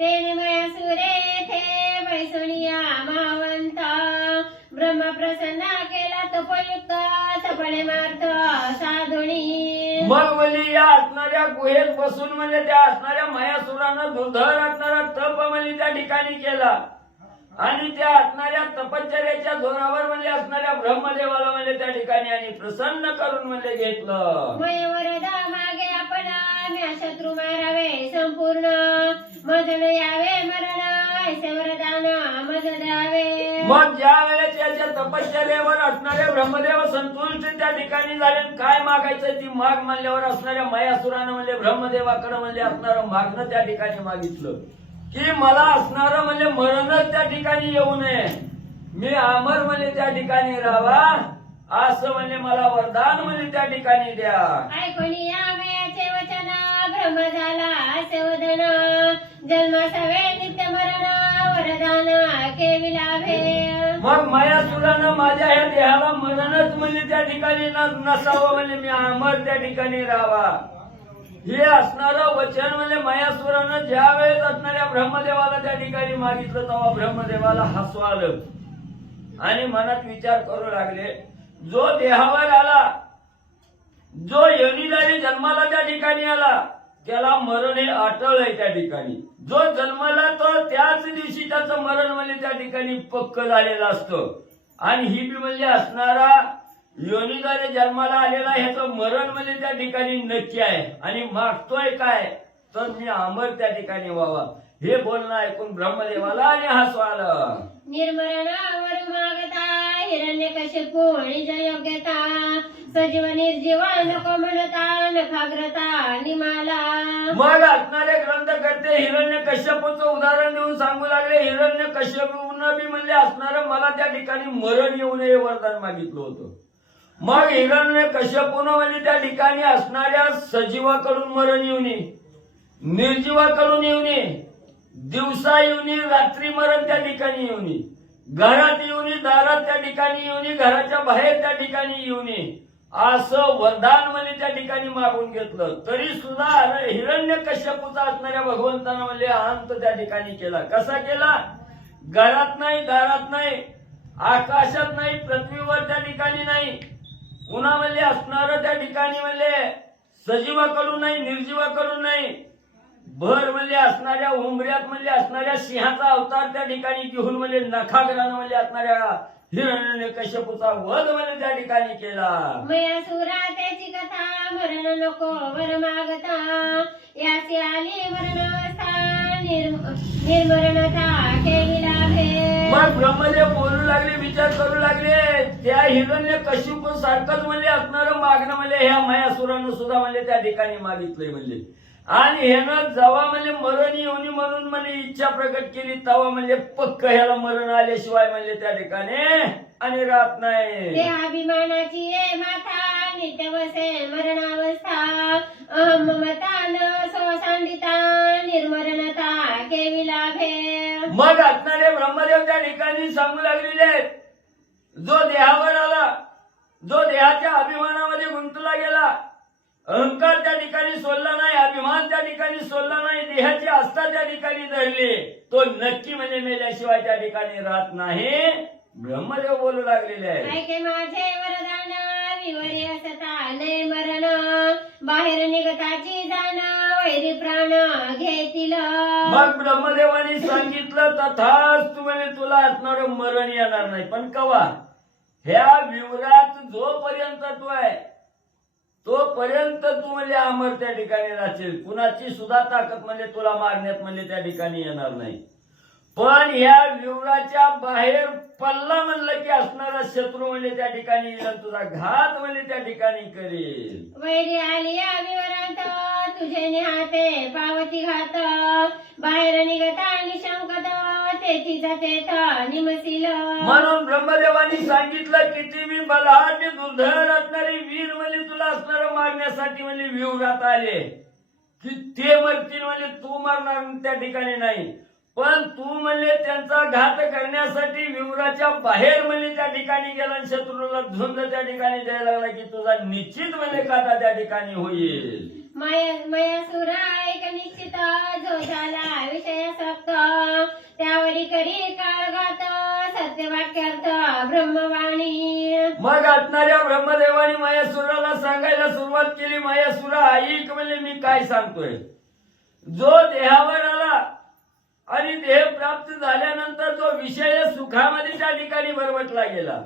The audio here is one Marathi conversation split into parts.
तेने मयासुरे थे वैसोनिया महावंता ब्रह्म प्रसन्न केला तपोयुक्त सफळे मार्थ साधुणी. मग म्हणजे या असणाऱ्या गुहेत बसून म्हणजे त्या असणाऱ्या मयासुरानं दुर्धर असणारा तप म्हणजे त्या ठिकाणी केला आणि त्या असणाऱ्या तपश्चर्याच्या जोरावर म्हणजे असणाऱ्या ब्रह्मदेवाला म्हणजे त्या ठिकाणी आणि प्रसन्न करून म्हणजे घेतलं. मय वरदा मागे आपण म्या शत्रू मारावे संपूर्ण मजन यावे मरण ऐसे वरदान मज द्यावे. मग ज्या वेळेस त्याच्या तपश्चर्यावर असणारे ब्रह्मदेव संतुष्ट त्या ठिकाणी झाले. काय मागायचं ती माग म्हणल्यावर असणाऱ्या मयासुरानं म्हणजे ब्रह्मदेवाकडे म्हणजे असणारं मागणं त्या ठिकाणी मागितलं की मला असणारं म्हणजे मरणच त्या ठिकाणी येऊ नये, मी अमर म्हणजे त्या ठिकाणी राहावा असं म्हणजे मला वरदान म्हणजे त्या ठिकाणी द्या. ऐकोनी या मयाचे वचन ब्रह्म झाला असे वदन जन्मासावे नित्य मरण वरदान केविला भे. मग मयासुरानं माझ्या ह्या देहाला मरणच म्हणजे त्या ठिकाणी नसावं, म्हणजे मी अमर त्या ठिकाणी राहावा हे असणारं वचन म्हणजे मयासुरानं ज्या वेळेस असणाऱ्या ब्रह्मदेवाला त्या ठिकाणी मागितलं तेव्हा ब्रह्मदेवाला हसू आलं आणि मनात विचार करू लागले. जो देहावर आला, जो योनिदारी जन्माला त्या ठिकाणी आला त्याला मरण हे अटळ आहे त्या ठिकाणी. जो जन्माला तो त्याच दिवशी त्याचं मरण म्हणजे त्या ठिकाणी पक्क झालेलं असतं आणि ही बी म्हणजे असणारा योनिद्वारे जन्माला आलेला ह्याचं मरण म्हणजे त्या ठिकाणी नक्की आहे आणि मागतोय काय तर मी अमर त्या ठिकाणी व्हावा. हे बोलणं ऐकून ब्रह्मदेवाला आणि हसू आलं. निर्मरण वर मागता हिरण्य कश्यपू निज योग्यता सजीव निर्जीव नको म्हणता नखाग्रता निमाला. मग असणारे ग्रंथकर्ते हिरण्य कश्यपूचं उदाहरण देऊन सांगू लागले. हिरण्य कश्यपूनं बी म्हणजे असणारं मला त्या ठिकाणी मरण येऊ नये वरदान मागितलं होतं. मग हिरण्य कश्यपूनं म्हणजे त्या ठिकाणी असणाऱ्या सजीवाकडून मरण येऊ नये, निर्जीवाकडून येऊ नये, दिवसा येऊ नये, रात्री मरण त्या ठिकाणी येऊ नये, घरात येऊ नये, दारात त्या ठिकाणी येऊ नये, घराच्या बाहेर त्या ठिकाणी येऊ नये असं वरदान म्हणजे त्या ठिकाणी मागून घेतलं. तरी सुद्धा हिरण्य कश्यपूचा असणाऱ्या भगवंतानं म्हणजे अंत त्या ठिकाणी केला. कसा केला? घरात नाही, दारात नाही, आकाशात नाही, पृथ्वीवर त्या ठिकाणी नाही, पुन्हा म्हणजे असणारं त्या ठिकाणी म्हणजे सजीवाकडून नाही, निर्जीवाकडून नाही, भर म्हणजे असणाऱ्या उंबऱ्यात म्हणजे असणाऱ्या सिंहाचा अवतार त्या ठिकाणी घेऊन म्हणजे नखाग्रानं म्हणजे असणाऱ्या हिरण्य कश्यपूचा वध म्हणजे त्या ठिकाणी केला. मयासुरा त्याची कथा मरण नको वर मागता यासी आली मरणावस्था निर्मरणता केविला भे. मग ब्रह्मदेव बोलू लागले, विचार करू लागले. त्या हिरण्य कश्यपू सारखंच म्हणजे असणारं मागणं म्हणजे ह्या मयासुरानं सुद्धा म्हणजे त्या ठिकाणी मागितलंय म्हणजे आणि ह्यानं जेव्हा म्हणजे मरण येऊनी म्हणून म्हणजे इच्छा प्रकट केली तेव्हा म्हणजे पक्क ह्याला मरण आल्याशिवाय म्हणजे त्या ठिकाणी आणि राहत नाही. ते अभिमानाची ये माथा नित्य बसे मरणावस्था अहम ममता न सोसांडिता निर्मरणता केविला भे. मग असणारे ब्रह्मदेव त्या ठिकाणी सांगू लागलेले आहेत. जो देहावर आला, जो देहाच्या अभिमानामध्ये गुंतला गेला, अहंकार त्या ठिकाणी सोडला नाही, अभिमान त्या ठिकाणी सोडला नाही, देहाची आस्था त्या ठिकाणी धरली, तो नक्की म्हणजे मेल्याशिवाय त्या ठिकाणी राहत नाही. ब्रह्मदेव बोलू लागलेले आहे. ऐके माझे वरदान विवरे असता नय मरण बाहेर निघताची जाण वैरी प्राण घेतील. मग ब्रह्मदेवाने सांगितलं तथास्तु म्हणजे तुला असणारं मरण येणार नाही. पण कवा? ह्या विवरात जोपर्यंत तू आहे तोपर्यंत तू म्हणजे अमर त्या ठिकाणी राहशील. कुणाची सुद्धा ताकद म्हणजे तुला मारण्यात म्हणजे त्या ठिकाणी येणार नाही. पण या विवराच्या बाहेर पल्ला म्हणलं की असणारा शत्रू म्हणजे त्या ठिकाणी येईल, तुझा घात म्हणजे त्या ठिकाणी करेल. वैरी आली या विवरांत तुझे निहाते पावती घात बाहेर निघता निशंकत तेथी तेथ निमसील. म्हणून ब्रह्मदेवानी सांगितलं किती मी बलहाट दुर्धर असणारी वीर म्हणजे तुला असणारं मारण्यासाठी म्हणजे विवरात आले की ते मरतील म्हणजे तू मरणार त्या ठिकाणी नाही. पण तू म्हणजे त्यांचा घात करण्यासाठी विवराच्या बाहेर म्हणजे त्या ठिकाणी गेला आणि शत्रूला झुंज त्या ठिकाणी द्यायला लागला की तुझा निश्चित म्हणजे काटा त्या ठिकाणी होईल. मयासुरा एक निश्चित जो झाला विषय पडी करी काळघात सत्यवाक्यार्थ ब्रह्मवाणी. मग असणाऱ्या ब्रह्मदेवाने मयासुराला सांगायला सुरुवात केली, मयासुरा ऐक म्हणजे मी काय सांगतोय. जो देहावर आला आणि देह प्राप्त झाल्यानंतर जो विषय सुखामध्ये त्या ठिकाणी भरवटला गेला,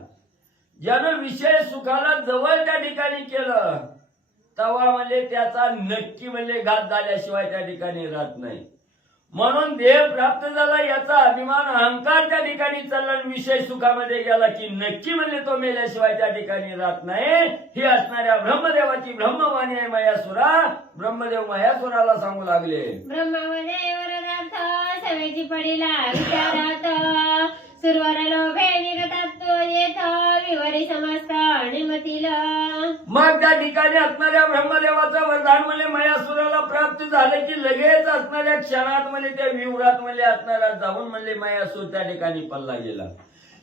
ज्यानं विषय सुखाला जवळ त्या ठिकाणी केलं, तवा म्हणजे त्याचा नक्की म्हणजे घात झाल्याशिवाय त्या ठिकाणी राहत नाही. म्हणून देह प्राप्त झाला याचा अभिमान अहंकार त्या ठिकाणी चालला, विषय सुखामध्ये गेला की नक्की म्हणजे तो मेल्याशिवाय त्या ठिकाणी राहत नाही. ही असणाऱ्या ब्रह्मदेवाची ब्रह्मवाणी आहे. मयासुरा ब्रह्मदेव मयासुराला सांगू लागले, ब्रह्मामध्ये वरदार्थ सवेची पडीला विचारात सुरवर लोभे निगतात येथ विवरी समस्त निमतील. मग त्या ठिकाणी असणाऱ्या ब्रह्मदेवाचं वरदान म्हणजे मयासुराला प्राप्त झालं की लगेच असणाऱ्या क्षणात म्हणजे त्या विवरात म्हणजे असणारा जाऊन म्हणजे मयासूर त्या ठिकाणी पल्ला गेला.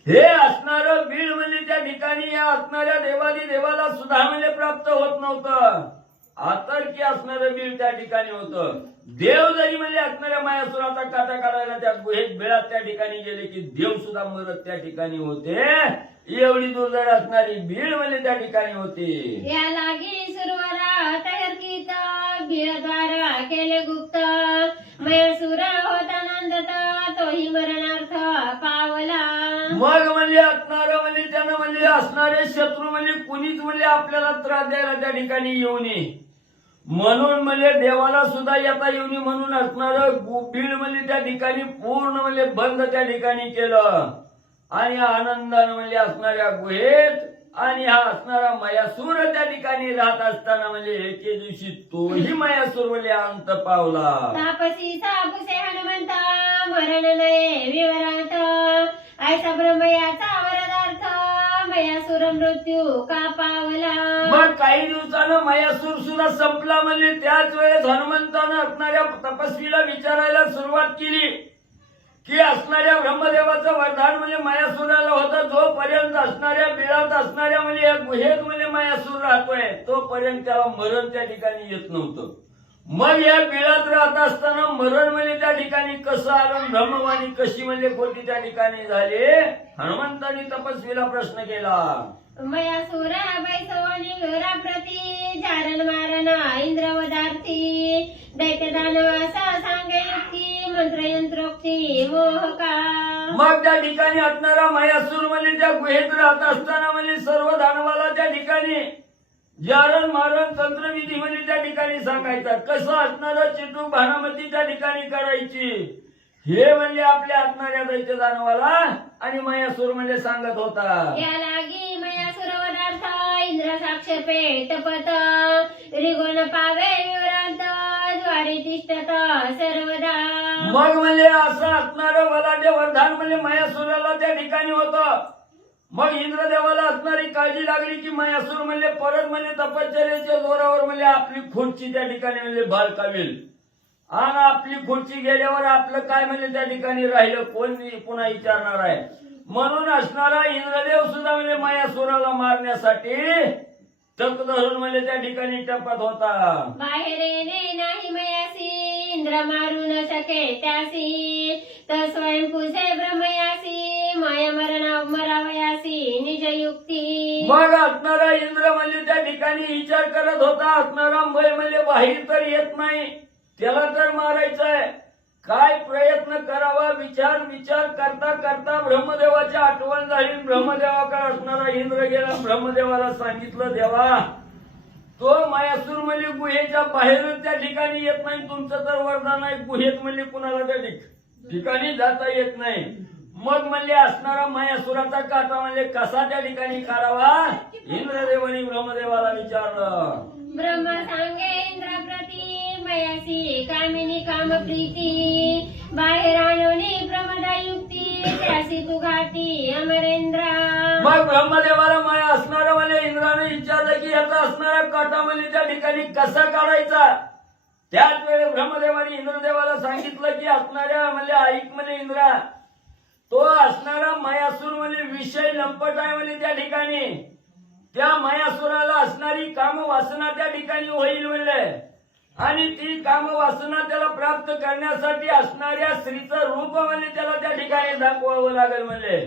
हे असणारं बीड म्हणजे त्या ठिकाणी या असणाऱ्या देवादी देवाला सुद्धा म्हणजे प्राप्त होत नव्हतं. आतर्की असणारं बीड त्या ठिकाणी होतं. देव जरी म्हणजे असणाऱ्या मयासुराचा काटा काढायला त्या गुहेत बेळात त्या ठिकाणी गेले की देव सुद्धा मरत त्या ठिकाणी होते. एवढी दुर्धर असणारी बीड म्हणजे त्या ठिकाणी होती. या लागी सुरवरा तहकीत बीळद्वारा केले गुप्त मयसूर होता नंदत तोही मरणार्थ पावला. मग म्हणजे असणारं म्हणजे त्यानं म्हणजे असणारे शत्रू म्हणजे कुणीच म्हणजे आपल्याला त्रास द्यायला त्या ठिकाणी येऊ नये म्हणून म्हणजे देवाला सुद्धा येता येऊ नये म्हणून असणारं बीड म्हणजे त्या ठिकाणी पूर्ण म्हणजे बंद त्या ठिकाणी केलं. आणि आनंदानं म्हणजे असणाऱ्या गुहेत आणि हा असणारा मयासूर त्या ठिकाणी राहत असताना म्हणजे एके दिवशी तोही मयासूर म्हणजे अंत पावला. तापसी सापुसे हनुमंता मरण नये विवरात ऐसा ब्रह्मयाचा वरदार्थ मयासूर मृत्यू का पावला. मग काही दिवसानं मयासूर सुद्धा संपला म्हणजे त्याच वेळेस हनुमंतानं असणाऱ्या तपस्वीला विचारायला सुरुवात केली की असणाऱ्या ब्रह्मदेवाचं वरदान म्हणजे मयासुराला होतं. जोपर्यंत असणाऱ्या बिळात असणाऱ्या म्हणजे या गुहेत म्हणजे मयासूर राहतोय तोपर्यंत त्याला मरण त्या ठिकाणी येत नव्हतं. मग या बिळात राहत असताना मरण म्हणजे त्या ठिकाणी कसं आलं, ब्रह्मवाणी कशी म्हणजे खोटी त्या ठिकाणी झाली. हनुमंतांनी तपस्वीला प्रश्न केला. मयासूर बैसवणी विवरा प्रती चारण मारण इंद्रवदार्थी दैत्य दानव असा सांगे युक्ती मंत्रयंत्रोक्ती मोहका. मग त्या ठिकाणी असणारा मयासूर म्हणजे त्या गुहेत राहत असताना म्हणजे सर्व दानवाला त्या ठिकाणी जारण मारण तंत्रविधी म्हणजे त्या ठिकाणी सांगायचा. कसं असणारं चिटूक भानामती त्या ठिकाणी करायची हे म्हणजे आपल्या असणाऱ्या दैत्य दानवाला आणि मयासूर म्हणजे सांगत होता. या लागी मयासूर वदार्थ इंद्र साक्ष पेटपत रिगुण पावे विवरांत ज्वारी तिष्ठत सर्वदा. मग म्हणजे असं असणारं वलाटे वरदान म्हणजे मयासुराला त्या ठिकाणी होतं. मग इंद्रदेवाला असणारी काळजी लागली की मयासूर म्हणजे परत म्हणजे तपश्चर्याच्या जोरावर म्हणजे आपली खुर्ची त्या ठिकाणी म्हणजे बाळकावेल आणि आपली खुर्ची गेल्यावर आपलं काय म्हणजे त्या ठिकाणी राहिलं कोण पुन्हा विचारणार आहे. म्हणून असणारा इंद्रदेव सुद्धा म्हणजे मयासुराला मारण्यासाठी तक धरून म्हणजे त्या ठिकाणी टपत होता. बाहेर येणे नाही मयासी इंद्र मारू न शके त्यासी तर स्वयंपूजे ब्रह्मयासी माया मरावयासी निजयुक्ती. मग असणारा इंद्र म्हणजे त्या ठिकाणी विचार करत होता. असणारा मय म्हणजे बाहेर तर येत नाही त्याला तर मारायचंय. काय प्रयत्न करावा विचार करता करता ब्रह्मदेवाची आठवण झाली. ब्रह्मदेवाकडे असणारा इंद्र गेला. ब्रह्मदेवाला सांगितलं देवा तो मयासूर म्हणजे गुहेच्या बाहेरच त्या ठिकाणी येत नाही. तुमचं तर वरदान आहे गुहेत म्हणजे कुणाला त्या ठिकाणी जाता येत नाही. मग म्हणजे असणारा मयासुराचा काटा म्हणजे कसा त्या ठिकाणी करावा इंद्रदेवानी ब्रह्मदेवाला विचारलं. ब्रह्म सांगे इंद्र प्रती मयासी कामिनी काम प्रीती बाहेर आणोनी प्रमदा युक्ती त्यासी तू घाती अमरेंद्र. मग ब्रह्मदेवाला माया असणारा म्हणजे इंद्राने विचारलं की याचा असणारा काटा म्हणजे त्या ठिकाणी कसा काढायचा. त्याच वेळी ब्रह्मदेवाने इंद्रदेवाला सांगितलं की असणाऱ्या म्हणजे ऐक म्हणजे इंद्रा तो असणारा मयासूर म्हणजे विषय लंपट आहे म्हणजे त्या ठिकाणी त्या मयासुराला असणारी काम वासना त्या ठिकाणी होईल म्हणले आणि ती काम वासना त्याला प्राप्त करण्यासाठी असणाऱ्या स्त्रीचं रूप म्हणजे त्याला त्या ठिकाणी ठिकाणी दाखवावं लागेल म्हणले.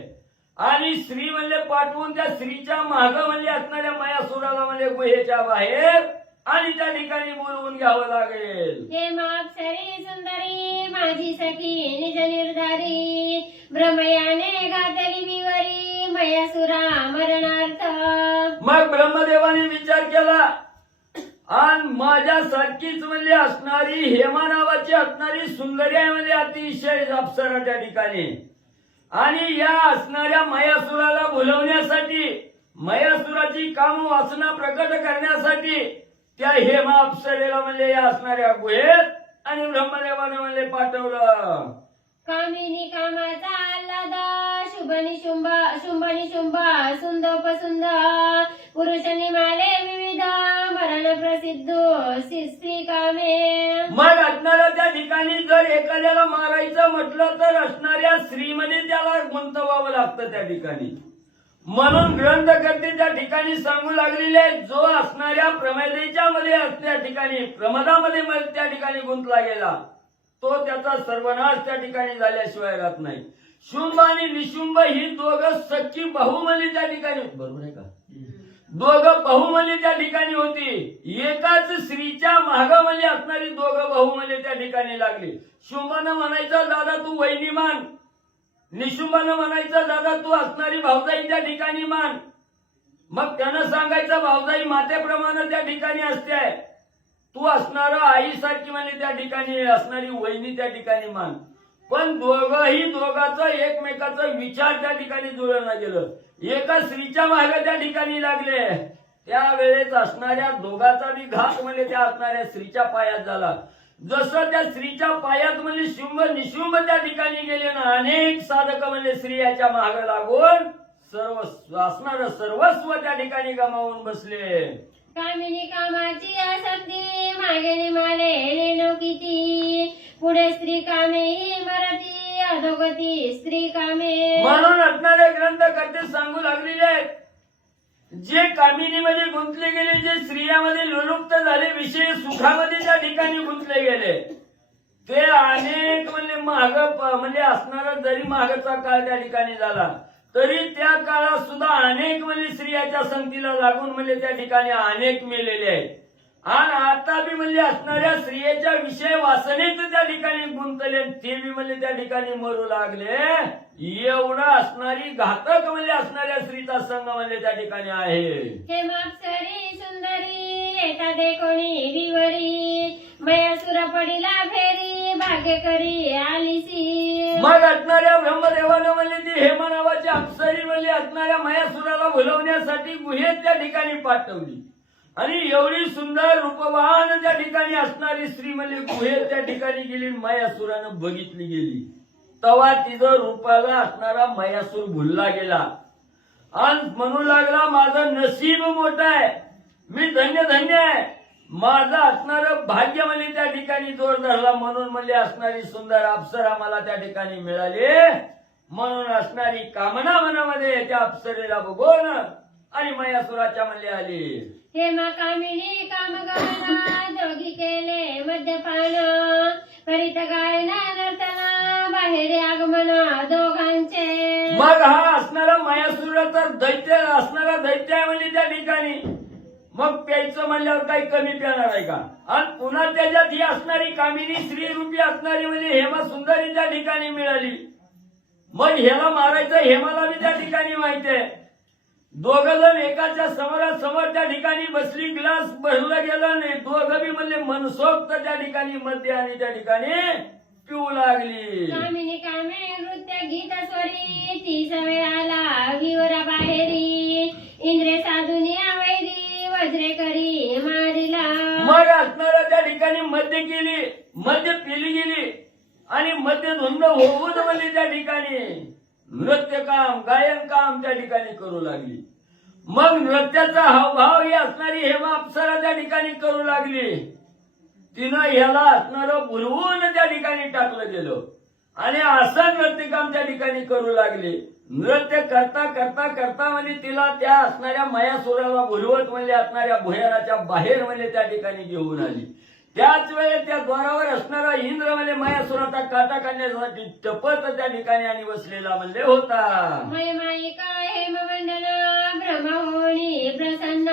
आणि स्त्री म्हणले पाठवून त्या स्त्रीच्या माग म्हणले असणाऱ्या मयासुराला म्हणले गुहेच्या बाहेर आणि त्या ठिकाणी बोलवून घ्यावं लागेल. हे मापसरी सुंदरी माझी सखी निज निर्धारी ब्रह्मयाने घातली विवरी मयासुरा मरणार्थ. मग ब्रह्मदेवाने विचार केला आणि माझ्यासारखीच म्हणजे असणारी हेमा नावाची असणारी सुंदरी आहे म्हणजे अतिशय अप्सरा त्या ठिकाणी. आणि या असणाऱ्या मयासुराला भुलवण्यासाठी मयासुराची काम वासना प्रकट करण्यासाठी त्या हेमा अप्सरेला म्हणले या असणाऱ्या गुहेत आणि ब्रह्मदेवाने म्हणले पाठवलं. कामिनी कामाचा आल्हाद शुभ निशुंभ सुंदोपसुंद पुरुष निमाले विविध मरण प्रसिद्ध स्त्री कामे. मग असणाऱ्या त्या ठिकाणी जर एखाद्याला मारायचं म्हटलं तर असणाऱ्या स्त्रीमध्ये त्याला गुंतवावं लागतं त्या ठिकाणी. म्हणून ग्रंथकर्ते त्या ठिकाणी सांगू लागलेले आहेत जो असणाऱ्या प्रमदेच्या मध्ये त्या ठिकाणी प्रमदामध्ये त्या ठिकाणी गुंतला गेला तो त्याचा सर्वनाश त्या ठिकाणी झाल्याशिवाय राहत नाही. शुंभ आणि निशुंभ ही दोघं सख्खी बहुमली त्या ठिकाणी बरोबर आहे का दोघं बहुमली त्या ठिकाणी होती. एकाच स्त्रीच्या महागामध्ये असणारी दोघं बहुमली त्या ठिकाणी लागली. शुंभानं म्हणायचं दादा तू वहिनी मान निशुंभानं म्हणायचं दादा तू असणारी भावजाई त्या ठिकाणी मान. मग त्यानं सांगायचं भावजाई मातेप्रमाणे त्या ठिकाणी असते तू असणार आईसारखी म्हणजे त्या ठिकाणी असणारी वहिनी त्या ठिकाणी मान. पण दोघंही दोघांचं एकमेकाचं विचार त्या ठिकाणी जुळलं गेलं. एका स्त्रीच्या मागे त्या ठिकाणी लागले त्यावेळेस असणाऱ्या दोघाचा बी घात म्हणजे त्या असणाऱ्या स्त्रीच्या पायात झाला. जसं त्या स्त्रीच्या पायात म्हणजे शुंभ निशुंभ त्या ठिकाणी गेले ना अनेक साधक म्हणजे स्त्रियाच्या मागे लागून असणार सर्वस्व त्या ठिकाणी गमावून बसले. कामिनी कामाची आसक्ती मागे निमाले लेनो किती पुढे स्त्री कामे ही मरती अधोगती स्त्री कामे. म्हणून असणारे ग्रंथकर्ते सांगू लागलेले आहेत जे कामिनीमध्ये गुंतले गेले जे स्त्रियामध्ये लोलुप्त झाले विषय सुखामध्ये त्या ठिकाणी गुंतले गेले ते अनेक म्हणजे माग म्हणजे असणारा जरी मागचा काळ त्या ठिकाणी झाला तरी त्या काळात सुद्धा अनेक म्हणजे स्त्रियाच्या संगतीला लागून म्हणजे त्या ठिकाणी अनेक मेलेले आहेत. आणि आता बी म्हणजे असणाऱ्या स्त्रियेच्या विषय वासनेत त्या ठिकाणी गुंतले ते बी म्हणजे त्या ठिकाणी मरू लागले. एवढं असणारी घातक म्हणजे असणाऱ्या स्त्रीचा संघ म्हणजे त्या ठिकाणी आहे. हे मापसरी सुंदरी एका देखोणी विवरी मयासुर पडिला फेरी भाग्य करी आलीसी. मग असणाऱ्या ब्रह्मदेवानं म्हणजे ती हेमा नावाची अप्सरी म्हणजे असणाऱ्या मयासुराला भुलवण्यासाठी गुहेत त्या ठिकाणी पाठवली. आणि एवढी सुंदर रूपवान त्या ठिकाणी असणारी स्त्री म्हणजे गुहेत त्या ठिकाणी गेली मयासुरानं बघितली गेली. तेव्हा तिचं रूपाला असणारा मयासूर भुलला गेला आणि म्हणू लागला माझं नशीब मोठं आहे मी धन्य धन्य आहे माझं असणारं भाग्य म्हणजे त्या ठिकाणी जोर धरला म्हणून म्हणजे असणारी सुंदर अप्सरा मला त्या ठिकाणी मिळाली. म्हणून असणारी कामना मनामध्ये त्या अप्सरेला बघून आणि मयासुराच्या म्हणले आली. हेमा कामिनी काम गहना दोघी केले मद्यपान करीत गायना नर्तना बाहेर आगमन दोघांचे. मग हा असणारा मयासुर तर दैत्य असणारा दैत्य आहे म्हणजे त्या ठिकाणी मग प्यायचं म्हणल्यावर काही कमी प्याणार आहे का. आणि पुन्हा त्याच्यात ही असणारी कामिनी स्त्री रूपी असणारी म्हणजे हेमा सुंदरी त्या ठिकाणी मिळाली. मग ह्याला मारायचं हेमाला बी त्या ठिकाणी माहिती आहे. दोघं जण एकाच्या समोरासमोर त्या ठिकाणी बसली ग्लास भरलं गेलं नाही दोघं बी म्हणजे मनसोक्त त्या ठिकाणी मध्य आणि त्या ठिकाणी पिऊ लागली. कामिनी कामे नृत्य गीत स्वरी ती सवय आला विवरा बाहेरी इंद्रे साधुनी आवैरी वज्रे करी मारिला. मग असणारा त्या ठिकाणी मध्य केली मध्य पिली गेली आणि मध्य धुंद होऊन म्हणजे त्या ठिकाणी नृत्य काम गायन काम त्या ठिकाणी करू लागली. मग नृत्याचा हावभाव ही असणारी हेमा अप्सरा त्या ठिकाणी करू लागली. तिनं ह्याला असणारं भुलवून त्या ठिकाणी टाकलं गेलं आणि असं नृत्यकाम त्या ठिकाणी करू लागले. नृत्य करता करता करता म्हणजे तिला त्या असणाऱ्या मयासुराला भुलवत म्हणजे असणाऱ्या भुयाराच्या बाहेर म्हणजे त्या ठिकाणी घेऊन आली. त्याच वेळेस त्या द्वारावर असणारा इंद्र म्हणजे मायासुराचा काटा काढण्यासाठी टपत त्या ठिकाणी आणि बसलेला म्हणजे होता. मयमायिका हेममंडल ब्रह्महोणी प्रसन्न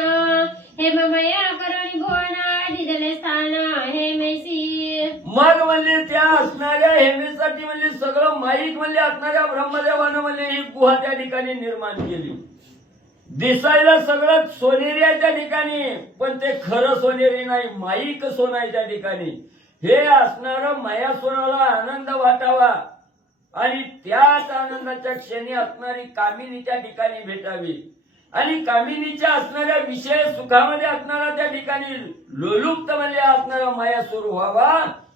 हेममया करुणी भुवना दिदले स्थान हेमेसी. मग म्हणजे त्या असणाऱ्या हेमेसाठी म्हणजे सगळं माईक म्हणजे असणाऱ्या ब्रह्मदेवानं म्हणजे ही गुहा त्या ठिकाणी निर्माण केली. दिसायला सगळं सोनेरी आहे त्या ठिकाणी, पण ते खरं सोनेरी नाही, माईक सोनं आहे त्या ठिकाणी. हे असणारं मायासुराला आनंद वाटावा आणि त्याच आनंदाच्या क्षणी असणारी कामिनी त्या ठिकाणी भेटावी आणि कामिनीच्या असणाऱ्या विषय सुखामध्ये असणारा त्या ठिकाणी लोलुप्त म्हणजे असणारा मायासुर व्हावा,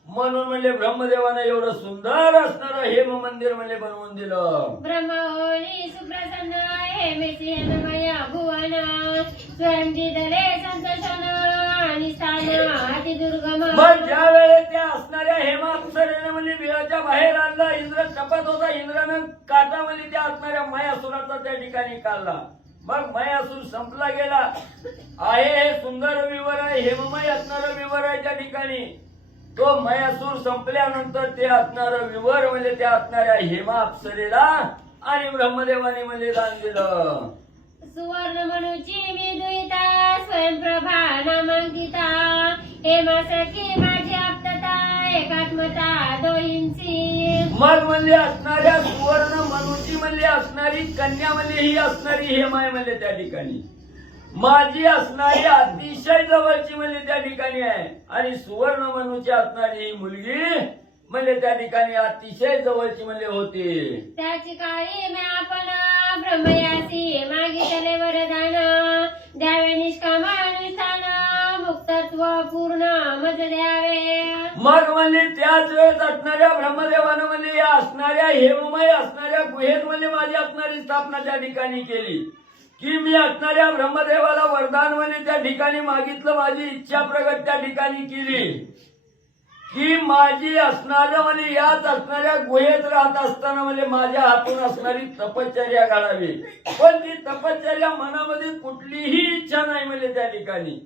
म्हणून म्हणजे ब्रह्मदेवानं एवढं सुंदर असणारं हेम मंदिर म्हणजे बनवून दिलं. ब्रह्महोणी सुप्रसन्न हेमेसी हेममया भुवन स्वयं दिदले संतोषन आणि स्थान अति दुर्गम. मग ज्या वेळेस त्या असणाऱ्या हेमा अप्सरेने म्हणजे बिळाच्या बाहेर आणला, इंद्र टपत होता, इंद्रानं काटा म्हणजे त्या असणाऱ्या मायासुराचा त्या ठिकाणी काढला. मग मायासूर संपला गेला. आहे हे सुंदर विवर आहे, हेममय असणारं विवर आहे त्या ठिकाणी. तो मयासूर संपल्यानंतर ते असणारं विवर म्हणजे त्या असणाऱ्या हेमा अप्सरेला आणि ब्रह्मदेवाने म्हणजे दान दिलं. सुवर्ण मनुची मी दुहिता स्वयंप्रभा नामांकिता हेमा सखी माझी आप्तता एकात्मता दोहींची. मग म्हणजे असणाऱ्या सुवर्ण मनुची म्हणजे असणारी कन्या म्हणजे ही असणारी हेमा म्हणजे त्या ठिकाणी माझी असणारी अतिशय जवळची म्हणजे त्या ठिकाणी आहे आणि सुवर्ण मनुची असणारी ही मुलगी म्हणजे त्या ठिकाणी अतिशय जवळची म्हणजे होती. त्याची काळी मी आपण ब्रह्मयासी मागितले वरदान द्यावे निष्कामानुष्ठान मुक्तत्व पूर्ण मज द्यावे. मग म्हणजे त्याच वेळेस असणाऱ्या ब्रह्मदेवानं म्हणजे या असणाऱ्या हेममय असणाऱ्या गुहेत म्हणजे माझी असणारी स्थापना त्या ठिकाणी केली की मी असणाऱ्या ब्रह्मदेवाला वरदान म्हणजे त्या ठिकाणी मागितलं, माझी इच्छा प्रगट त्या ठिकाणी केली की माझी असणारं म्हणजे याच असणाऱ्या गुहेत राहत असताना म्हणजे माझ्या हातून असणारी तपश्चर्या घडावी. पण ती तपश्चर्या मनामध्ये कुठलीही इच्छा नाही म्हणजे त्या ठिकाणी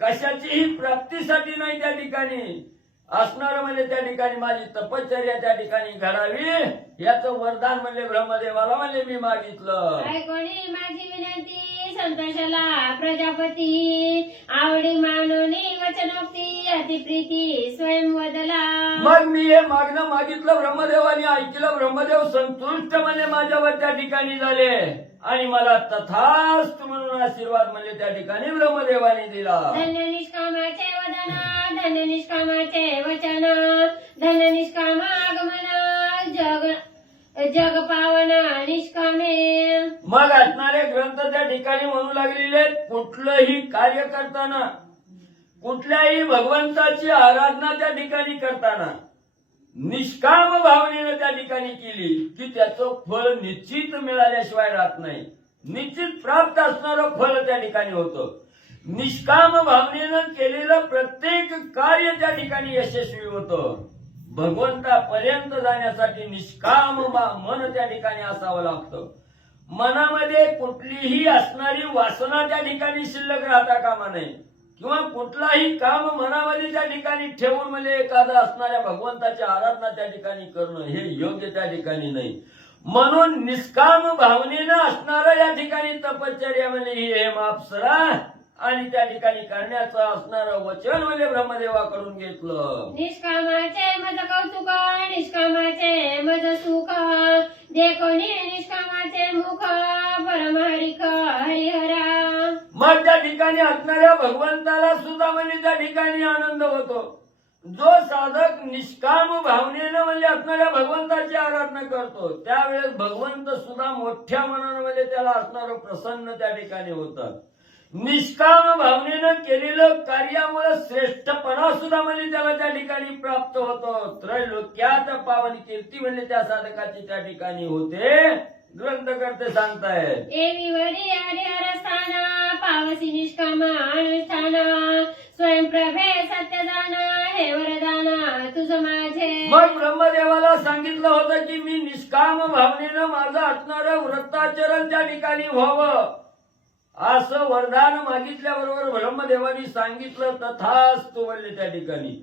कशाचीही प्राप्तीसाठी नाही त्या ठिकाणी असणारं म्हणजे त्या ठिकाणी माझी तपश्चर्या त्या ठिकाणी घडावी याचं वरदान म्हणजे ब्रह्मदेवाला म्हणजे मी मागितलं. ऐकोणी माझी विनंती संतोषाला प्रजापती आवडी मानवनी वचनोक्ती अतिप्रीती स्वयं वदला. मग मी हे मागणं मागितलं, ब्रह्मदेवाने ऐकलं, ब्रह्मदेव संतुष्ट म्हणजे माझ्यावर त्या ठिकाणी झाले आणि मला तथास्तु म्हणून आशीर्वाद म्हणजे त्या ठिकाणी ब्रह्मदेवाने दिला. धन्य निष्कामाचे वदन धन्य निष्कामाचे वचन धन्य निष्काम आगमन जग पावन निष्कामे. मग असणारे ग्रंथ त्या ठिकाणी म्हणू लागलेले कुठलंही कार्य करताना कुठल्याही भगवंताची आराधना त्या ठिकाणी करताना निष्काम भावनेनं त्या ठिकाणी केली की त्याचं फळ निश्चित मिळाल्याशिवाय राहत नाही, निश्चित प्राप्त असणारं फळ त्या ठिकाणी होतं. निष्काम भावनेनं केलेलं प्रत्येक कार्य त्या ठिकाणी यशस्वी होतं. भगवंतापर्यंत जाण्यासाठी निष्काम मन त्या ठिकाणी असावं लागतं. मनामध्ये कुठलीही असणारी वासना त्या ठिकाणी शिल्लक राहता कामा नये किंवा कुठलाही काम मनामध्ये त्या ठिकाणी ठेवून म्हणजे एखादं असणाऱ्या भगवंताची आराधना त्या ठिकाणी करणं हे योग्य त्या ठिकाणी नाही. म्हणून निष्काम भावनेनं असणारं या ठिकाणी तपश्चर्या म्हणजे ही हेमा अप्सरा आणि त्या ठिकाणी करण्याचं असणारं वचन म्हणजे ब्रह्मदेवाकडून घेतलं. निष्कामाचे मज कौतुक निष्कामाचे मज सुख देखोनी निष्कामाचे मुख परमहरिक हरिहरा. मग त्या ठिकाणी असणाऱ्या भगवंताला सुद्धा म्हणजे त्या ठिकाणी आनंद होतो. जो साधक निष्काम भावनेनं म्हणजे असणाऱ्या भगवंताची आराधना करतो त्यावेळेस भगवंत सुद्धा मोठ्या मनानं म्हणजे त्याला असणारं प्रसन्न त्या ठिकाणी होतात. निष्काम भावनेनं केलेलं कार्यामुळे श्रेष्ठपणा सुद्धा म्हणजे त्याला त्या ठिकाणी प्राप्त होतो. त्रैलोक्यात पावन कीर्ती म्हणजे त्या साधकाची त्या ठिकाणी होते. ग्रंथकर्ते सांगतायत एवी वरी हरिहर स्थान पावसी निष्काम अनुष्ठान स्वयंप्रभे सत्यदान हे वरदान तुझ माझे. मग ब्रह्मदेवाला सांगितलं होतं की मी निष्काम भावनेनं माझं असणारं व्रताचरण त्या ठिकाणी व्हावं असं वरदान मागितल्याबरोबर ब्रह्मदेवानी सांगितलं तथास्तु म्हणले त्या ठिकाणी.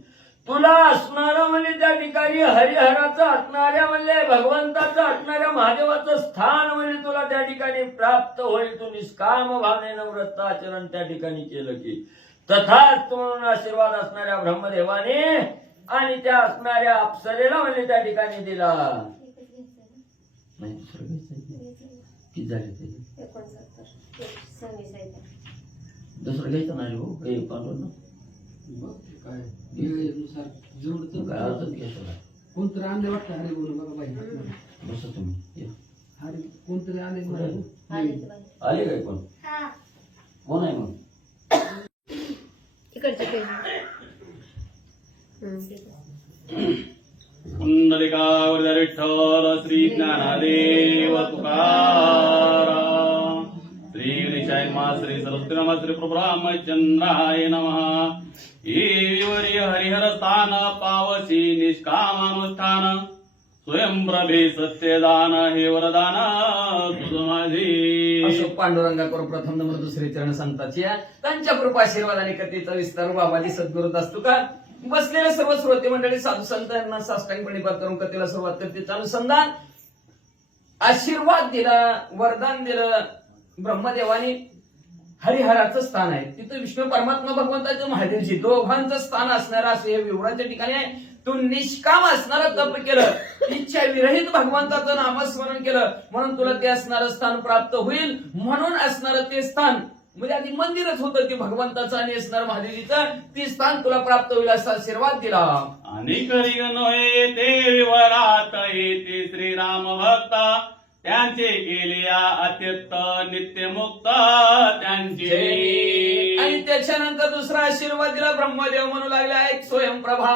तुला असणारं म्हणजे त्या ठिकाणी हरिहराचं असणाऱ्या म्हणजे भगवंताचं असणाऱ्या महादेवाचं स्थान म्हणजे तुला त्या ठिकाणी प्राप्त होईल. तू निष्काम भावनेनं व्रताचरण त्या ठिकाणी केलं की तथास्तु म्हणून आशीर्वाद असणाऱ्या ब्रह्मदेवाने आणि त्या असणाऱ्या अप्सरेला म्हणजे त्या ठिकाणी दिला. नाही दुसरं किती झाले ते 69 आहे. दुसरं घ्यायचं नाही हो काही पाठवलं काय वेळेनुसार जोडतो काय अडचण घ्यायचं का कोणतरी आणले वाटतं हरे बोलू बघा बाई बसा तुम्ही या. हरे कोणतरी आले आले काय कोण कोण आहे मग इकडचे पुंडलिकावरद विठ्ठल श्री ज्ञानदेव तुकाराम श्री गणेशाय नमः श्री सरस्वती नमः श्री प्रभु रामचंद्राय नमः. ईश्वरी हरिहर स्थान पावसी निष्कामानुष्ठान स्वयंप्रभे सत्यदान हे वरदान तुझ माझे. अशोक पांडुरंगाकर प्रथम नंबर दुसरे चरण संतांची त्यांच्या कृपा आशीर्वाद आणि कथेचा विस्तार बाबाजी सद्गुरूत असतो का. बसलेले सर्व श्रोते मंडळी साधू संत यांना साष्टांग प्रणिपात करून कथेला सुरुवात करते. अनुसंधान आशीर्वाद दिला, वरदान दिलं ब्रह्मदेवाने. हरिहराचं स्थान आहे तिथं विष्णू परमात्मा भगवंताचं महादेवजी दोघांचं स्थान असणारं असं हे विवराच्या ठिकाणी आहे. तू निष्काम असणारं तप केलं, इच्छा विरहित भगवंताचं नामस्मरण केलं म्हणून तुला ते असणारं स्थान प्राप्त होईल. म्हणून असणारं ते स्थान म्हणजे आधी मंदिरच होतं ते भगवंताचं आणि असणार महादेवीचं ते स्थान तुला प्राप्त होईल असा आशीर्वाद दिला. आणि करी नये ते विवरात येते श्रीराम भक्त त्यांचे केले अत्यंत नित्यमुक्त त्यांचे. आणि त्याच्यानंतर दुसरा आशीर्वाद दिला ब्रह्मदेव म्हणू लागला एक स्वयंप्रभा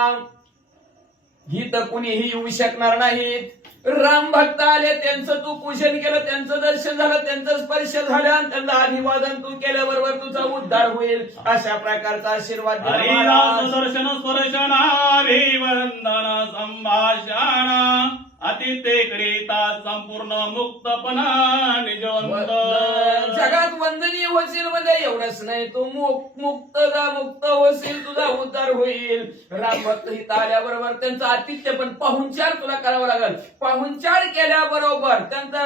ही तर कुणीही येऊ शकणार नाहीत. राम भक्त आले त्यांचं तू पूजन केलं, त्यांचं दर्शन झालं, त्यांचं स्पर्श झालं आणि त्यांना अभिवादन तू केल्याबरोबर तुझा उद्धार होईल अशा प्रकारचा आशीर्वाद दिला. हरिदास दर्शन स्पर्शनाभिवंदन संभाषण अतिथे करिता संपूर्ण मुक्तपणा निजवंत. जगात वंदनीय होशील म्हणजे एवढंच नाही तू मुक्त होशील, तुझा उद्धार होईल. राम भक्त हित आल्याबरोबर त्यांचं आतिथ्य पण पाहुणचार तुला करावं लागेल. पाहुणचार केल्याबरोबर त्यांचा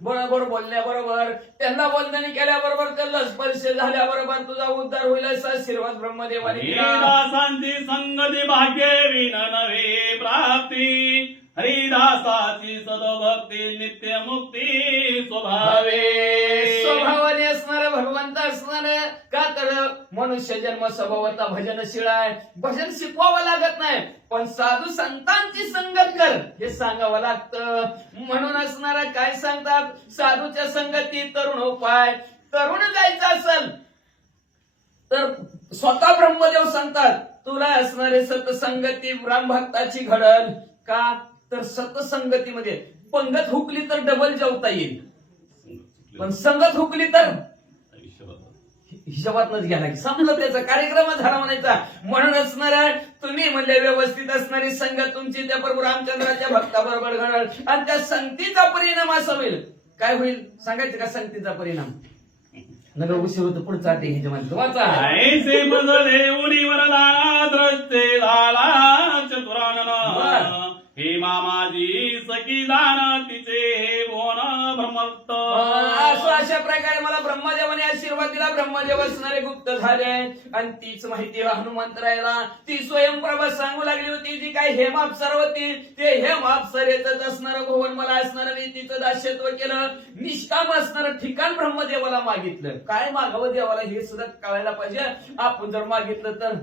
बरोबर बोलल्याबरोबर त्यांना वंदनी केल्याबरोबर त्यांना स्पर्श झाल्याबरोबर तुझा उद्धार होईल असा आशीर्वाद ब्रह्मदेवाने दिला. हरिदासांची संगती भाग्ये विन नव्हे प्राप्ती हरिदासाची सदभक्ती नित्य मुक्ती स्वभावाने असणारं भगवंत असणारं का तर मनुष्य जन्म स्वभावता भजनशीळ आहे. भजन शिकवावं लागत नाही पण साधू संतांची संगत कर हे सांगावं लागतं. म्हणून असणारा काय सांगतात साधूच्या संगती तरुण उपाय. तरुण जायचं असेल तर स्वतः ब्रह्मदेव सांगतात तुला असणारे सतसंगती ब्रह्मभक्ताची घडल का तर सतसंगतीमध्ये पंगत हुकली तर डबल जेवता येईल पण संगत हुकली तर हिशोबातच घ्या की संपलं त्याचा कार्यक्रम झाला म्हणायचा. म्हणून असणारा तुम्ही म्हणले व्यवस्थित असणारी संगत तुमची त्या प्रभू रामचंद्राच्या भक्ताबरोबर घडल आणि त्या संगतीचा परिणाम असा होईल. काय होईल सांगायचं का संगतीचा परिणाम नगर उशीर होतं पुढचा आटे ह्याच्यामध्ये वाचा. ऐसे बदले उनीवर द्रष्टे झाला चतुरानन हे मामाजी सखी जाण तिचे बोन ब्रह्मत्त. अशा प्रकारे मला ब्रह्मदेवाने आशीर्वाद दिला. ब्रह्मदेव असणारे गुप्त झाले आणि तीच माहिती हनुमंतरायला ती स्वयंप्रभा सांगू लागली होती जी काय हेमाप्सर होती ते हेमाप्सरेच असणारं भुवन मला असणारं मी तिचं दास्यत्व केलं. निष्काम असणारं ठिकाण ब्रह्मदेवाला मागितलं. काय मागावं देवाला हे सुद्धा कळायला पाहिजे. आपण जर मागितलं तर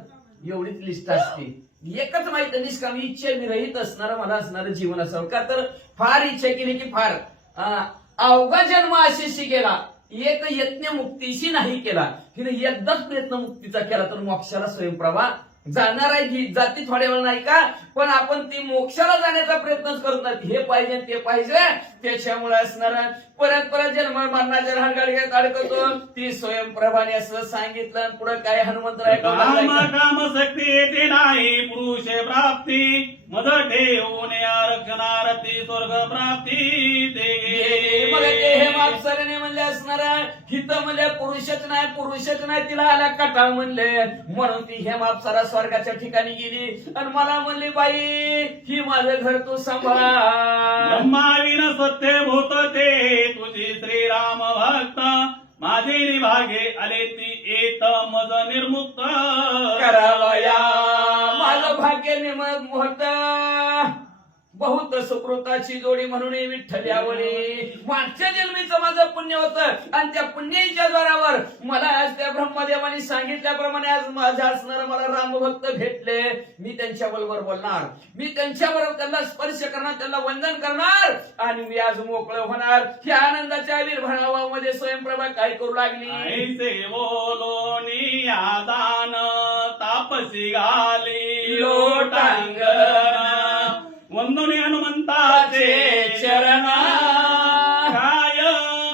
एवढीच लिस्ट असते. एकच माहिती निष्काम इच्छा विरहित असणारं मला असणारं जीवन असावं का तर फार इच्छा केली की फार अवघा जन्म अशीशी केला एक यज्ञ मुक्तीशी नाही केला. हिने एकदाच प्रयत्न मुक्तीचा केला तर मोक्षाला स्वयंप्रभा जाणार आहे. जाती थोड्या वेळ नाही का पण आपण ती मोक्षाला जाण्याचा प्रयत्नच करत नाही. हे पाहिजे ते पाहिजे त्याच्यामुळे असणार परत परत जन्म मरणाच्या हाडगाडीत अडकतो. ती स्वयंप्रभाने असं सांगितलं. पुढे काय हनुमंतराय काम शक्ती येते नाही पुरुष प्राप्ती मज ठेवून आरक्षणारती स्वर्ग प्राप्ती ते हेमाप्सरेने म्हणले असणार हिथं म्हणले पुरुषच नाही तिला आला कटाळ म्हणले, म्हणून ती हेमाप्सरा स्वर्गाच्या ठिकाणी गेली आणि मला म्हणली बाई ही माझं घर तू सांभाळ. ब्रह्माविन सत्य भूत ते तुझी श्रीराम भक्त, माझे निभागे आले ती येत मज निर्मुक्त करावया माझं भाग्य निमग होत. बहुत सुकृताची जोडी म्हणून विठ्ठल्यावरी मागच्या जन्मीचं माझं पुण्य होतं आणि त्या पुण्याच्या द्वारावर मला आज त्या ब्रह्मदेवाने सांगितल्याप्रमाणे आज माझ्या असणारा मला रामभक्त भेटले. मी त्यांच्या बरोबर बोलणार, मी त्यांच्याबरोबर त्यांना स्पर्श करणार, त्यांना वंदन करणार आणि मी आज मोकळं होणार. ह्या आनंदाच्या आविर्भावामध्ये स्वयंप्रभा काय करू लागली. ऐसे बोलोनी आदान तापसी घाली लोटांगण, वंदने हनुमंताचे चरण काय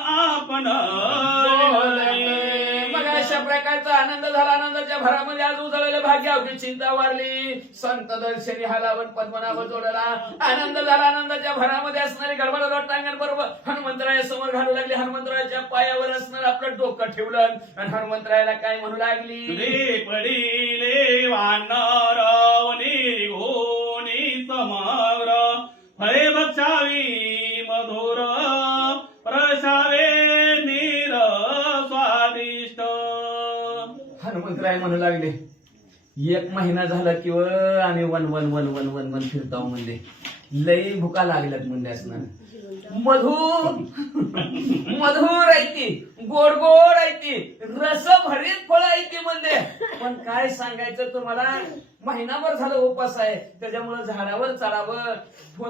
आपण मग अशा प्रकारचा आनंद झाला. आनंदाच्या भरामध्ये आज उजळलेलं भाग्य अवघी चिंता वारली. संत दर्शनी हालावन पद्मनाभ जोडला. आनंद झाला. आनंदाच्या भरामध्ये असणारी गडबड लोटांगण बरोबर हनुमंतराया समोर घालू लागले. हनुमंतरायाच्या पायावर असणार आपलं डोकं ठेवलं आणि हनुमंतरायाला काय म्हणू लागली. तुझे पडिले वानर वनी घोनी समर, फळे बक्षावी मधुर प्रसावे नीर स्वादिष्ट. हनुमंतराय म्हणू लागले 1 महिना झाला किंवा आम्ही one one one one one one फिरताव म्हणले. लई भुका लागल्यात म्हणले असणार. मधुर मधुर आहे ती, गोड गोड आहे ती, रस भरीत फळ आहे ती म्हणले. पण काय सांगायचं तुम्हाला, महिनाभर झालं उपास आहे, त्याच्यामुळे झाडावर चढावं,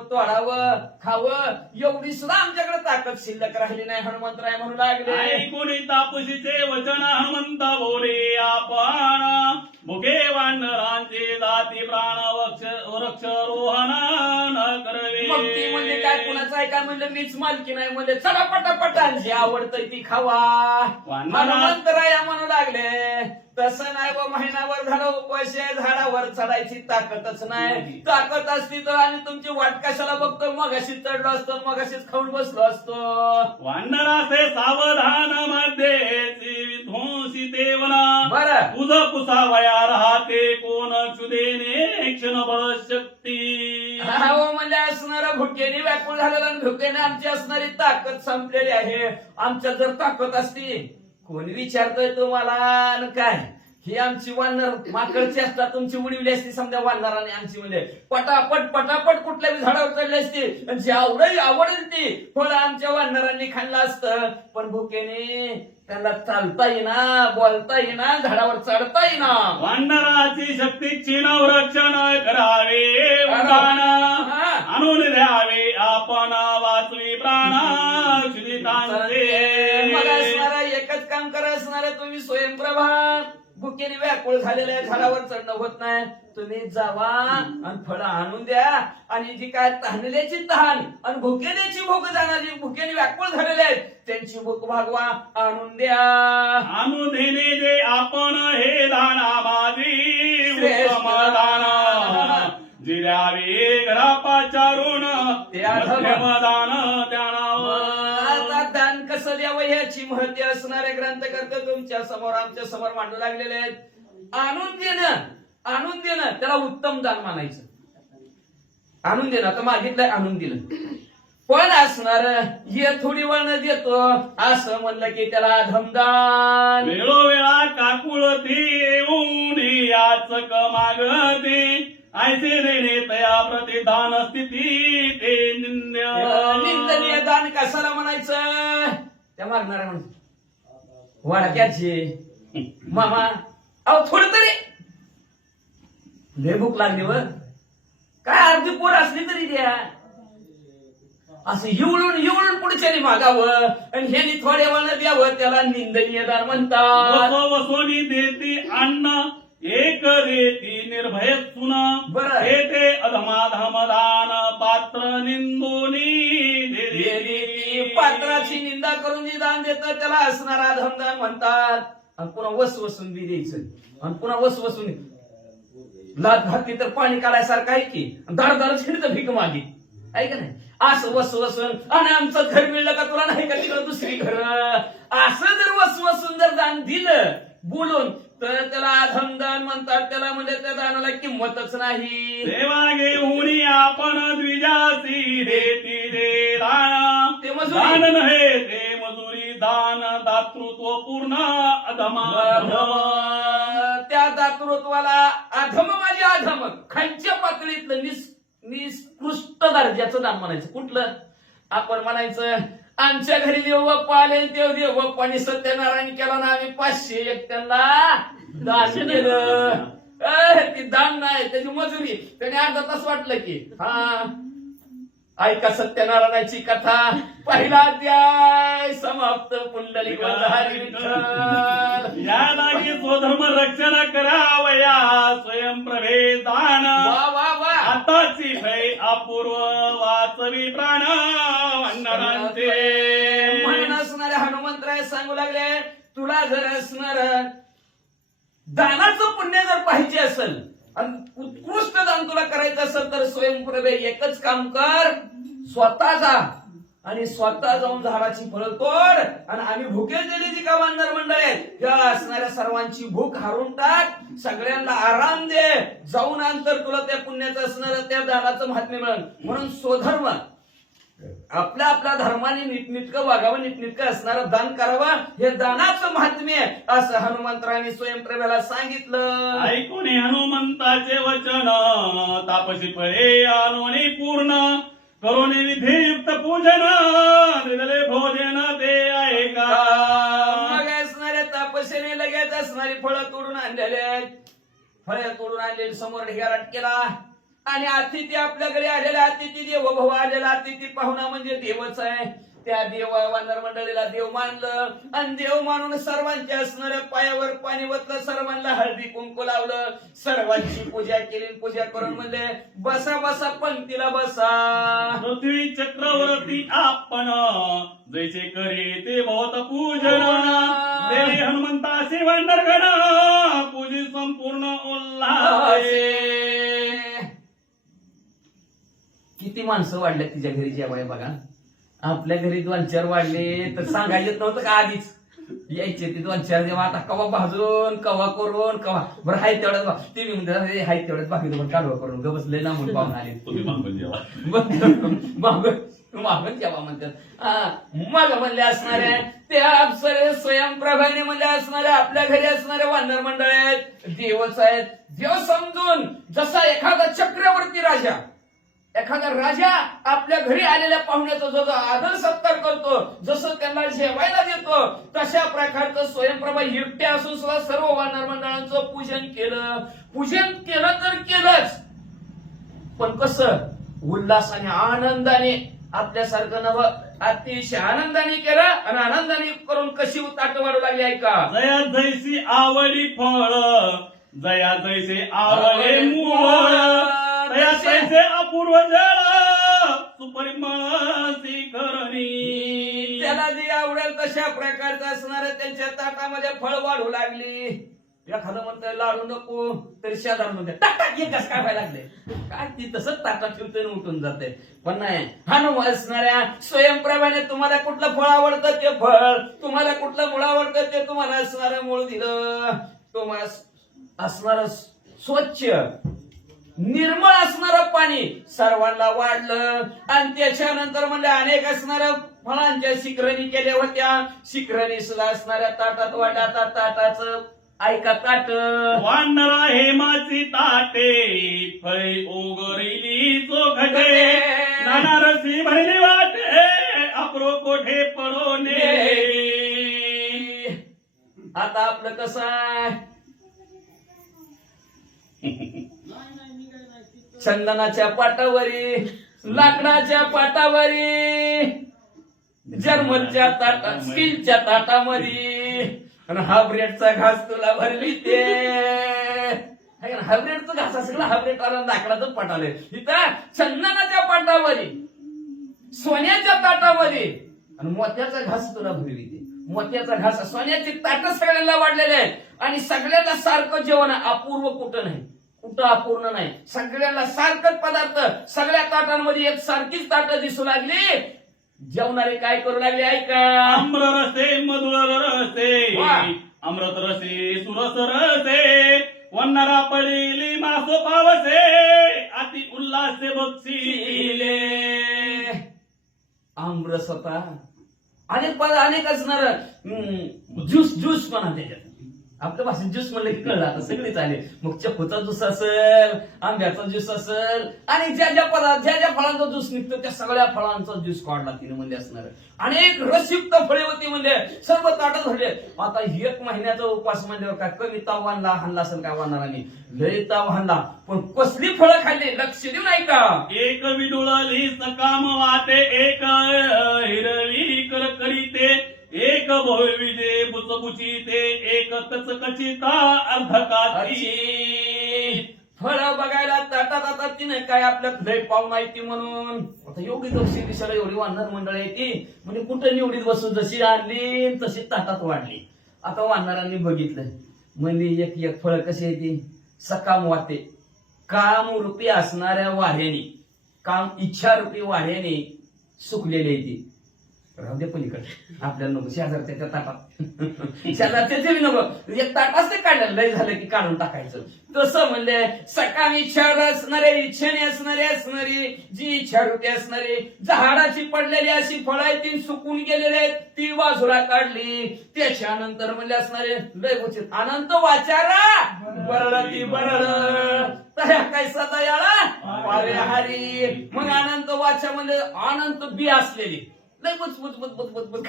तोडावं, खावं एवढी सुद्धा आमच्याकडे ताकद शिल्लक राहिली नाही. हनुमंतराय म्हणू लागले ऐकुनी तापसीचे वचन हनुमंत बोले आपण, भुके वानरांचे जाती प्राण वृक्ष रोहन न करवे. मग ती म्हणजे काय कुणाचं आहे काय म्हणलं, मीच मालकी नाही म्हणले. चला पटापटा जी आवडतंय ती खावा. हनुमंतराय म्हणू लागले तसं नाही व महिनाभर झालं उपास आहे, झाडावर चढायची ताकदच नाही. ताकद असती तर आणि तुमची वाट कशाला बघतो, मग अशीच चढलो असतो, मग अशीच खाऊन बसलो असतो. वानरासे सावधान मध्ये विध्वंसी देवना, बरं तुझ पुसावया राहते कोण चुदेने क्षणभर शक्ती. हो म्हणजे असणारा भुकेने व्याकुळ झालेला आणि भुकेने आमची असणारी ताकद संपलेली आहे. आमच्या जर ताकद असती, कोण विचारतोय तुम्हाला काय, ही आमची वानर माकडची असतात, तुमची उडविली असती समजा वानराने आमची म्हणजे पटापट पटापट कुठल्या झाडावर चढली असती. जी आवडेल ती फळं आमच्या वानरांनी खाल्लं असतं. पण भुकेने त्यांना चालता येईना, बोलता येईना, झाडावर चढता येईना. वानराची शक्तीची रक्षण करावे उदान, आणून द्यावे आपण वाचवी प्राण मला असणारा एकच काम करा असणारा तुम्ही स्वयंप्रभा. भुकेने व्याकुळ झालेल्या झाडावर चढणं होत नाही, तुम्ही जावा आणि फळं आणून द्या आणि जी काय तहानल्याची तहान आणि भुकेल्याची भूक जाणारी भुकेने व्याकुळ झालेले आहेत त्यांची भूक भागवा, आणून द्या. आणून देणे जे आपण हे दाना माझी उत्तम दाना, जिऱ्यावे घरापाचारून ते आठवलं. दान त्यानावर. आता दान कसं द्यावं याची महती असणारे ग्रंथकर्ते तुमच्या समोर आमच्या समोर मांडू लागलेले आहेत. आणून देणं त्याला उत्तम दान मानायचं. आणून देणं आता मागितलंय आणून दिलं, पण असणार ये थोडी वळण देतो असं म्हणलं की त्याला धमदान. वेळोवेळा काकुळती येऊन याचक मागते, ऐसे देणे तया प्रतिदान स्थिती ते निंदनीय दान कशाला म्हणायचं, त्या मागणाऱ्या म्हणायचं वाडक्याची मामा अहो थोडं तरी लय भूक लागली वर काय अर्धी पोर असली तरी द्या. असं येऊन पुढच्याने मागावं आणि ह्यानी थोडे वळण द्यावं, त्याला निंदनीय दान म्हणतात. वसोनी देती अन्न एक रेती निर्भय सुना, बरं. हे ते अधमाधमदान पात्र निंदोनी देली. पात्राची निंदा करून जे दान देतं त्याला असणारा धमदान म्हणतात. आणि पुन्हा वसून बी द्यायचं आणि पुन्हा वसून लात घातली तर पाणी काढायसारखं आहे की दार छिडतं भीक मागे आहे का नाही. असं वसवसून आणि आमचं घर मिळलं का तुला नाही का तिकडं दुसरी घर, असं जर वसवसून जर दान दिलं बोलून तर त्याला अधम दान म्हणतात. त्याला म्हणजे त्या दानाला किंमतच नाही. सेवा घेऊन आपण द्विजासी देती दे दान, ते मजुरी. दान नव्हे ते मजुरी, दान दातृत्व पूर्ण अधमा त्या दातृत्वाला अधम म्हणजे अधम, खालच्या पातळीतलं निकृष्ट दर्जाचं दान म्हणायचं. कुठलं? आपण म्हणायचं आमच्या घरी देव बाप्पा आले, देव देव बाप्पाने सत्यनारायण केला ना, आम्ही 501 त्यांना दान केलं. ती दान नाही, त्याची मजुरी. त्याने अर्धा तास वाटलं की हा ऐका सत्यनारायणाची कथा, पहिला अध्याय समाप्त. पुंडलिक हरी विठ्ठल. या लागी स्वधर्म रक्षण करावया, स्वयंप्रभे दान वा वा वा. आताची भय अपूर्व वाचवी प्राण वंदनांचे. म्हणून असणारे हनुमंतराय सांगू लागले, तुला जर असणार दानाचं पुण्य जर पाहिजे असेल आणि उत्कृष्ट दान तुला करायचं असेल तर स्वयंप्रभे एकच काम कर, स्वतः जा आणि स्वतः जाऊन झाडाची फळं तोड आणि आम्ही भुकेलेली जी का वानर मंडळ आहेत त्या असणाऱ्या सर्वांची भूक हारून टाक, सगळ्यांना आराम दे, जाऊन अंतर तुला त्या पुण्याचं असणारं त्या दानाचं महात्म्य मिळेल. म्हणून स्वधर्म आपल्या आपल्या धर्माने नीटनीटकं वागावं, नीटनीटकं असणारं दान करावं, हे दानाचं महात्म्य असं हनुमंतरायांनी स्वयंप्रभेला सांगितलं. ऐकून हनुमंताचे वचन तापसी फळे आणून पूर्ण करून विधियुक्त पूजन दिले भोजन ते ऐका. मग असणाऱ्या तापसीने लगेच असणारी फळं तोडून आणलेले, फळे तोडून आणलेली समोर ढिगाराट केला आणि अतिथी आपल्याकडे आलेला अतिथी देव भाऊ आलेला अतिथी पाहुणा म्हणजे देवच आहे. त्या देव वानर मंडळीला देव मानलं आणि देव मानून सर्वांच्या असणाऱ्या पायावर पाणी ओतलं, सर्वांना हळदी कुंकू लावलं, सर्वांची पूजा केली. पूजा करून म्हणले बसा बसा पंक्तीला बसा. पृथ्वी चक्रवर्ती आपण जैसे करी ते बहुत पूजन देवी हनुमंतासी वंदरगण पूजी संपूर्ण उल्हास. किती माणसं वाढल्या तिच्या घरी जेवाय बघा. आपल्या घरी 2-4 वाढले तर सांगायला येत नव्हतं का आधीच यायचे ते 2-4 जेव्हा. आता कवा भाजून कवा करून कवा बरं हाय तेवढ्याच ते मी म्हणते हाय तेवढ्याच बाकी पण काढवा करून ग बसले ना म्हणून पाहून आले. तुम्ही मागून जेवा. मागून जेव्हा म्हणतात मग म्हणले असणारे त्या अप्सरे स्वयंप्रभाने म्हणजे असणारे आपल्या घरी असणारे वानर मंडळ आहेत, देवच आहेत. देव समजून जसा एखादा चक्रवर्ती राजा, एखादा राजा आपल्या घरी आलेल्या पाहुण्याचा जो आदर सत्कार करतो, जसं त्यांना जेवायला देतो, तशा प्रकारचं स्वयंप्रभा एकट्या असून सुद्धा सर्व वानर मंडळांचं पूजन केलं. पूजन केलं तर केलंच, पण कसं उल्हासाने आनंदाने, आपल्यासारखं नव अतिशय आनंदाने केलं आणि आनंदाने करून कशी ताट वाढू लागली ऐका. जया जैसी आवडी फळ, जया जैसे आवळे मूळ, जया जैसे अपूर्व जळ सुपरिमळ शिखरणी. त्याला जे आवडेल तशा प्रकारचं असणारं त्यांच्या ताटामध्ये फळ वाढू लागली. एखादं म्हणतं लाडू नको तरी शेजार म्हणते टाक टाक एकच काय व्हायला लागले, काय ती तसंच ताटात ठेवते उठून जाते. पण नाही हनुमान असणाऱ्या स्वयंप्रभाने तुम्हाला कुठलं फळ आवडतं ते फळ, तुम्हाला कुठलं मूळ आवडतं ते तुम्हाला असणारं मूळ दिलं. तुम्हाला असणार स्वच्छ निर्मळ असणारं पाणी सर्वांना वाढलं आणि त्याच्यानंतर म्हणजे अनेक असणाऱ्या फळांच्या शिखरणी केल्या होत्या. शिखरणी सुद्धा असणाऱ्या ताटात वाटा ताटाचं ऐका ताट. वानरा हेमाची ताटे फळे ओगरिली चोखटे, नाना रसी भरली वाटे अप्रो कोठे पडोने. आता आपलं कसं आहे, चंदनाच्या पाटावरी, लाकडाच्या पाटावरी, जर्मनच्या ताटात, स्टीलच्या ताटामध्ये आणि हा ब्रेडचा घास तुला भरली ते. हा ब्रेडचा घास असेल, हा ब्रेड आला लाकडाचं पाट आलंय. इथं चंदनाच्या पाटावरी, सोन्याच्या ताटामध्ये आणि मोत्याचा घास तुला भरली ते. मोत्याचा घास, सोन्याची ताट सगळ्यांना वाढलेले आहे आणि सगळ्यांना सारखं जेवण, अपूर्व कुठं नाही. कुठं कुठं अपूर्ण नाही. सगळ्यांना सारखंच पदार्थ, सगळ्या ताटांमध्ये एक सारखीच ताटं दिसू लागली. जेवणारे काय करू लागले ऐका. आम्र रसे मधुर रसे, वा. अमृत रसे सुरस रसे, वन्नारा पडेली मास पावसे, अति उल्हासे बक्षिले. आमरस होता, अनेक असणार. ज्यूस म्हणा त्याच्यात. आपल्या भाषेत ज्यूस म्हणलं की कळलं आता सगळीच आले. मग चक्कूचा ज्यूस असेल, आंब्याचा ज्यूस असेल, आणि ज्या ज्या फळांचा ज्यूस निघतो त्या सगळ्या फळांचा ज्यूस काढला तिने म्हणजे असणार. अनेक रसयुक्त फळे होती म्हणजे सर्व ताटं धरले. आता 1 महिन्याचा उपवास म्हणल्यावर काय कमी ताव हाणला असेल काय वानरांनी, लय ताव हाणला. पण कसली फळं खाल्ली लक्ष देऊन ऐका. एक विडुळली सकाम वाटे, एक हिरवी करकरीते, एक भोविजे बुचबुचीते, एक कचकचिता अर्धकाची. फळं बघायला ताटात तिने काय आपल्यात लय पाव माहिती म्हणून. आता एवढी दक्षिण दिशेला एवढी वानर मंडळ आहे ती म्हणजे कुठं निवडीत बसून जशी आणली तशी ताटात वाढली. आता वानरांनी बघितलं म्हणजे एक फळं कशी आहे ती सकाम वाटे, काम रूपी असणाऱ्या वाऱ्याने, काम इच्छा रूपी वाऱ्याने सुकलेली आहे ती. राहू दे पलीकडे आपल्याला नको, शेजारच्या ताटात शेजारच्या नको. एक ताट असते काढलं लय झालं की काढून टाकायचं. तसं म्हणले सकाम इच्छा असणारे, इच्छेने असणारी जी इच्छा रूपी असणारी झाडाची पडलेली अशी फळं आहेत ती सुकून गेलेली आहेत ती बाजूला काढली. त्याच्यानंतर म्हणले असणारे लय उचित अनंत वाचारा बरळ ती बरळ तया कैसा दयाळा वारे हरी. मग अनंत वाचा म्हणजे अनंत बी असलेली लय बुच बोलू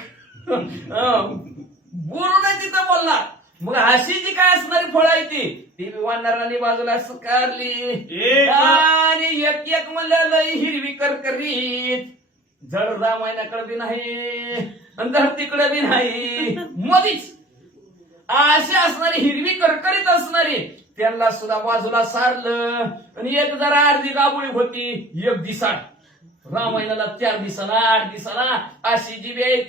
नाही तिथं बोलणार. मग अशी जी काय असणारी फळं आहे ती वानरांनी बाजूला स्वीकारली. आणि एक म्हणलं लय हिरवी करकरीत, जड रामायणाकडे बी नाही आणि धरतीकडे बी नाही, मधीच अशी असणारी हिरवी करकरीत असणारी त्यांना सुद्धा बाजूला सारलं. आणि एक जरा अर्धी गाबुळी होती, एक दिसाड. रामायणाला 4 दिवसाला 8 दिवसाला अशी जी बी आहे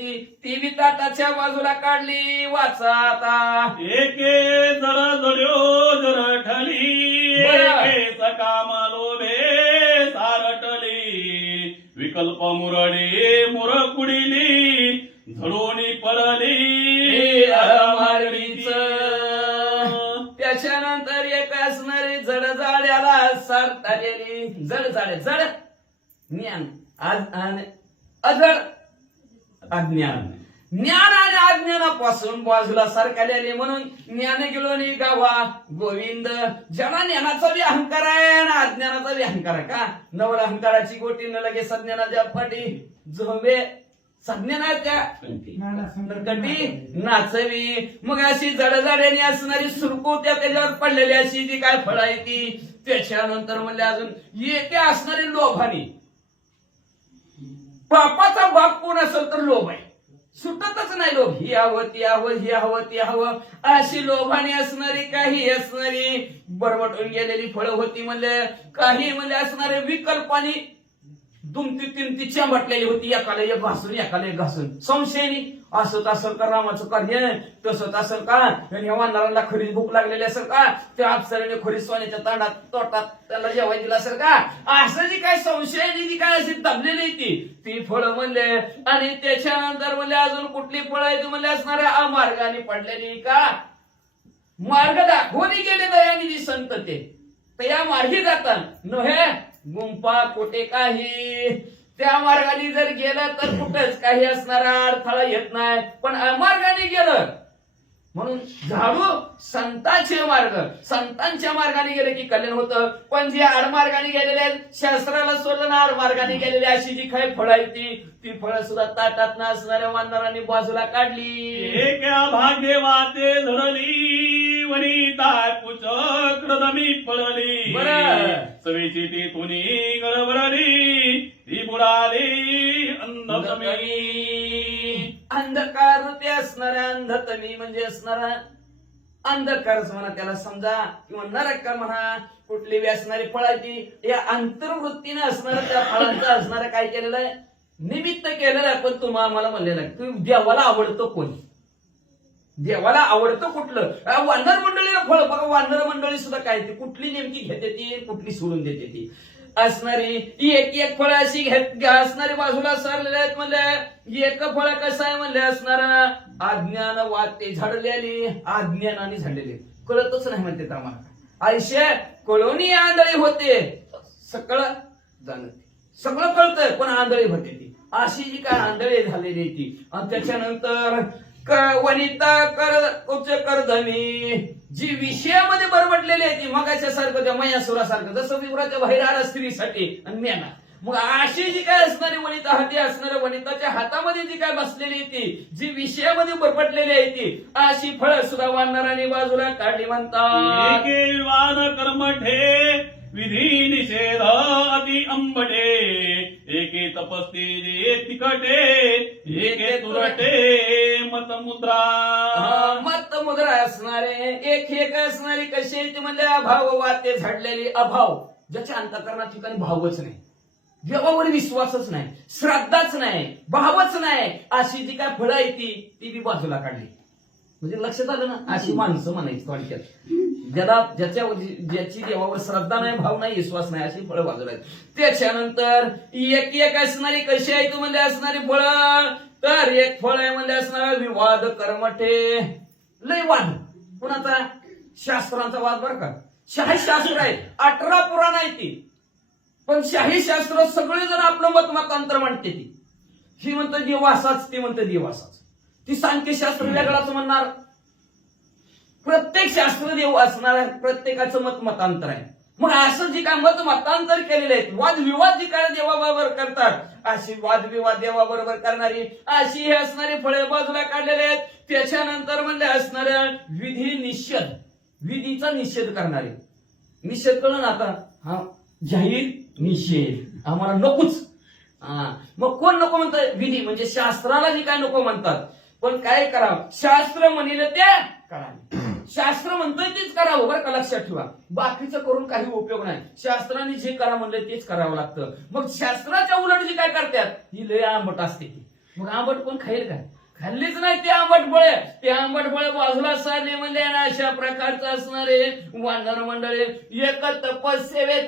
ती बी ताटाच्या बाजूला काढली. वाचा आता. एके जर जड्यो जरठली, एके सकाम लोभे सारटली, विकल्प मुरडे मुरकुडिली, झळोनी पडली मारलीच. त्याच्यानंतर एक असणारी जडजाड्याला सारतालेली. जड ज्ञान अजड अज्ञान, ज्ञान आणि अज्ञानापासून बाजूला सारखलेली म्हणून ज्ञान गेलो नि गावा गोविंद. ज्यांना ज्ञानाचा बी अहंकार आहे आणि अज्ञानाचा बी अहंकार आहे का. नवल अहंकाराची गोटी न लगे सज्ञानाच्या पाठी झोंबे, सज्ञानाच्या कटी नाचवी. मग अशी जडजाड्याने असणारी सुरकुत्या त्याच्यावर पडलेली अशी जी काय फळं आहे ती. त्याच्यानंतर म्हणजे अजून येते असणारी लोभानी. पापाचा बाप कोण असेल तर लोभ आहे, सुटतच नाही लोभ. ही हवं ती हवं, ही हवं ती हवं अशी लोभाने असणारी काही असणारी बरबटून गेलेली फळं होती. म्हणले काही म्हणजे असणारे विकल्पानी दुमती तिमती चंबटलेली होती. एकाला एक घासून एकाला एक घासून. संशयानी असं असं का रामाचं कार्य, तसं असं का ह्या वानरांना खरीच भूक लागलेली असेल का, त्या अप्सरेने खरी सोन्याच्या ताटात तोटात त्याला जेवाय दिलं असेल का. असं जी काय संशयाची जी काय अशी दबलेली ती फळं म्हणले. आणि त्याच्यानंतर म्हणले अजून कुठली फळं आहे ती म्हणले असणाऱ्या अमार्गाने पडलेली का. मार्ग दाखवली गेले दयानिधी संत ते त्या मार्गी जातात नव्हे. गुंपा कुठे काही त्या मार्गाने जर गेलं तर कुठेच काही असणारा अडथळा येत नाही. पण अमार्गाने गेलं म्हणून झाडू संतांचे मार्ग, संतांच्या मार्गाने गेले की कल्याण होतं. पण जे आडमार्गाने गेलेले आहेत, शास्त्राला सोडलं ना आडमार्गाने गेलेली अशी जी काही फळं आहेत ती फळं सुद्धा ताटात ना असणाऱ्या वानरांनी बाजूला काढली. एका भाग्य वाते झडली, वनिता कुचक्रदमी पडली, सवेची ती तुनी गडबडली, ती बुडाली अंधतमी. अंधकार रूपी असणारा अंधतमी म्हणजे असणारा अंधकारच म्हणा त्याला समजा, किंवा नरक म्हणा. कुठली बी असणारी फळाची या अंतर्वृत्तीने असणारं त्या फळांचं असणारं काय केलेलं आहे, निमित्त केलेलं आहे. पण तुम्हाला मला म्हणलेलं आहे तू देवाला आवडतो कोणी, देवाला आवडतं कुठलं? वानर मंडळीला फळ बघा, वानर मंडळी सुद्धा काय ती कुठली नेमकी घेते ती, कुठली सोडून देते ती असणारी एक एक फळ अशी घेत असणारी बाजूला सरलेले आहेत म्हणले. एक फळ कसं आहे म्हणले असणार अज्ञान वाते झाडलेली, अज्ञानाने झाडलेली, कळतच नाही म्हणते आम्हाला. आयुष्य कळवणी आंधळी होते, सगळं जाणत सगळं कळतंय पण आंधळी होते ती, अशी जी काय आंधळी झालेली ती. आणि त्याच्यानंतर वनिता करधनी जी विषयामध्ये बरबटलेली आहे ती मगाच्या सारखं त्या मयासुरासारखं, जसं विवराच्या बाहेर आला स्त्रीसाठी आणि मेना. मग अशी जी काय असणारी वनिता हाती असणाऱ्या वनिताच्या हातामध्ये जी काय बसलेली ती, जी विषयामध्ये बरबटलेली आहे ती, अशी फळं सुद्धा वानरांनी बाजूला काढली म्हणतात. एके विवाद कर्मठे विधी निषेध अति अंबटे, एके तपस्ते तिकटे, एके तुरटे मत मुद्रा. मत मुद्रा असणारे एक एक असणारी कशी आहे ती म्हणजे अभाव वाते झाडलेली. अभाव ज्याच्या अंतःकरणात ठिकाणी भावच नाही, देवावर विश्वासच नाही, श्रद्धाच नाही, भावच नाही, अशी जी काय फळं आहे ती बी बाजूला काढली. म्हणजे लक्षात आलं ना, अशी माणसं म्हणायची थोडक्यात, ज्याची देवावर श्रद्धा नाही, भाव नाही, विश्वास नाही, अशी फळं बाजूला आहेत. त्याच्यानंतर एक एक असणारी कशी आहे तू म्हणजे असणारी फळं, तर एक फळ आहे म्हणजे असणार विवाद कर्मठे. लय वाद कुणाचा? शास्त्रांचा वाद बरं का. शाही शास्त्र आहे, 18 पुराण आहे ती, पण शाही शास्त्र सगळेजण आपलं मत मतांतर म्हणते ती. ही म्हणतं देव असाच, ती म्हणतं देव असाच, ती सांख्यशास्त्र वेगळाच म्हणणार. प्रत्येक शास्त्र देव असणार आहे, प्रत्येकाचं मत मतांतर आहे. मग असं जे काय मत मतांतर केलेले आहेत, वादविवाद जी काय देवाबरोबर करतात, अशी वादविवाद देवाबरोबर करणारी अशी हे असणारी फळे बाजूला काढलेले आहेत. त्याच्यानंतर म्हणजे असणाऱ्या विधी निषेध, विधीचा निषेध करणारे. निषेध कळलं ना आता, हा जाहीर निषेध आम्हाला नकोच. मग कोण नको म्हणतं? विधी म्हणजे शास्त्राला जी काय नको म्हणतात. पण काय करावं? शास्त्र म्हणिले ते करावे, शास्त्र म्हणतोय तेच करावं बरं का, लक्षात ठेवा. बाकीचं करून काही उपयोग नाही, शास्त्राने जे करा म्हणलं तेच करावं लागतं. मग शास्त्राच्या उलट जी काय करतात ही लय आंबट असते की, मग आंबट कोण खाईल काय? खाल्लीच नाही ते आंबट फळे, ते आंबट फळे बाजूला साधले म्हणजे अशा प्रकारचं असणारे वानर मंडळी. एक तपस्सेवे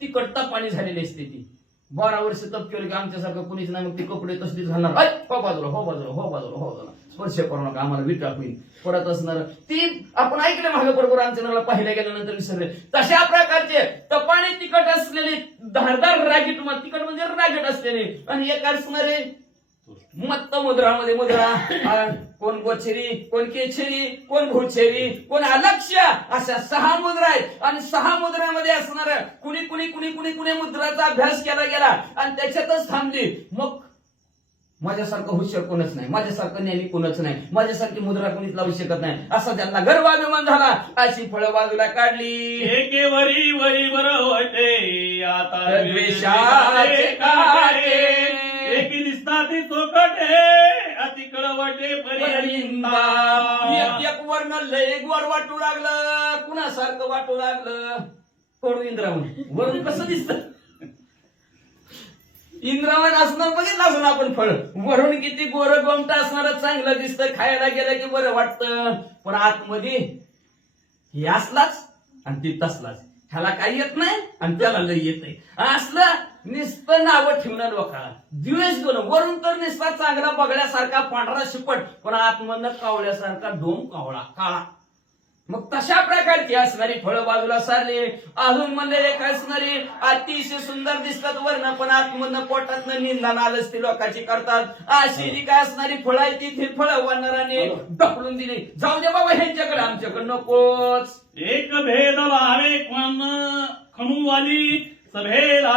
तिकट पाणी झालेली असते ती. 12 वर्ष तप केलं की आमच्यासारखं कुणीच नाही, मग ते कपडे तसलीच घालणार, हो बाजूला हो बाजूला हो बाजूला हो बाजूला, स्पर्श करू नका आम्हाला विटा होईल. परत असणार ती आपण ऐकलं मागे बरोबर आमच्या नळाला पाहिल्या गेल्यानंतर विसरले. तशा प्रकारचे तपाने तिकट असलेले धारदार रागीट, तिकट म्हणजे रागीट असलेले. आणि एक असणारे मत्त मुद्रामध्ये मुद्रा, कोण गोचेरी, कोण केचेरी, कोण भूचेरी, कोण अलक्ष्य, अशा 6 मुद्रा आहेत. आणि 6 मुद्रामध्ये असणार कुणी कुणी कुणी कुणी कुणी मुद्राचा अभ्यास केला गेला आणि त्याच्यातच थांबली. मग माझ्यासारखं हुशार कोणच नाही, माझ्यासारखं ज्ञानी कोणच नाही, माझ्यासारखी मुद्रा कोणीच लावू शकत नाही, असा त्यांना गर्वाभिमान झाला. अशी फळं बाजूला काढली. एके वरी वरी बरवटे, आता द्वेषाचे काटे, एकी दिसताती चोकटे, अति कळवटे परिनिंदा. एक वर्ण लय गोड वाटू लागलं, कुणासारखं वाटू लागलं? कडू इंद्रावण. वरून कसं दिसतं? इंद्रावण असणार बघितलं असून आपण फळ, वरून किती गोर गोमट असणार, चांगलं दिसतं, खायला गेलं की बरं वाटतं. पण आतमध्ये हे असलाच आणि ती तसलाच, ह्याला काही येत नाही आणि त्याला लय येतंय. असलं नुसतं नावं ठेवणार लोकांना, द्वेष दोन. वरून तर नुसता चांगला बघण्यासारखा पांढरा शिपट, पण आतमधनं कावळ्यासारखा डोम कावळा काळा. मग तशा प्रकारची असणारी फळं बाजूला सारली. अजून म्हणले एक असणारी अतिशय सुंदर दिसतात वर्ण, पण आतमधनं पोटातनं निंदा नालच ती लोकांची करतात. अशी जी काय असणारी फळं आहे ती फळं वानराने ढकलून दिली. जाऊ दे बाबा ह्यांच्याकडे, आमच्याकडे नकोच. एक भेद भावे खणूवाली सभेला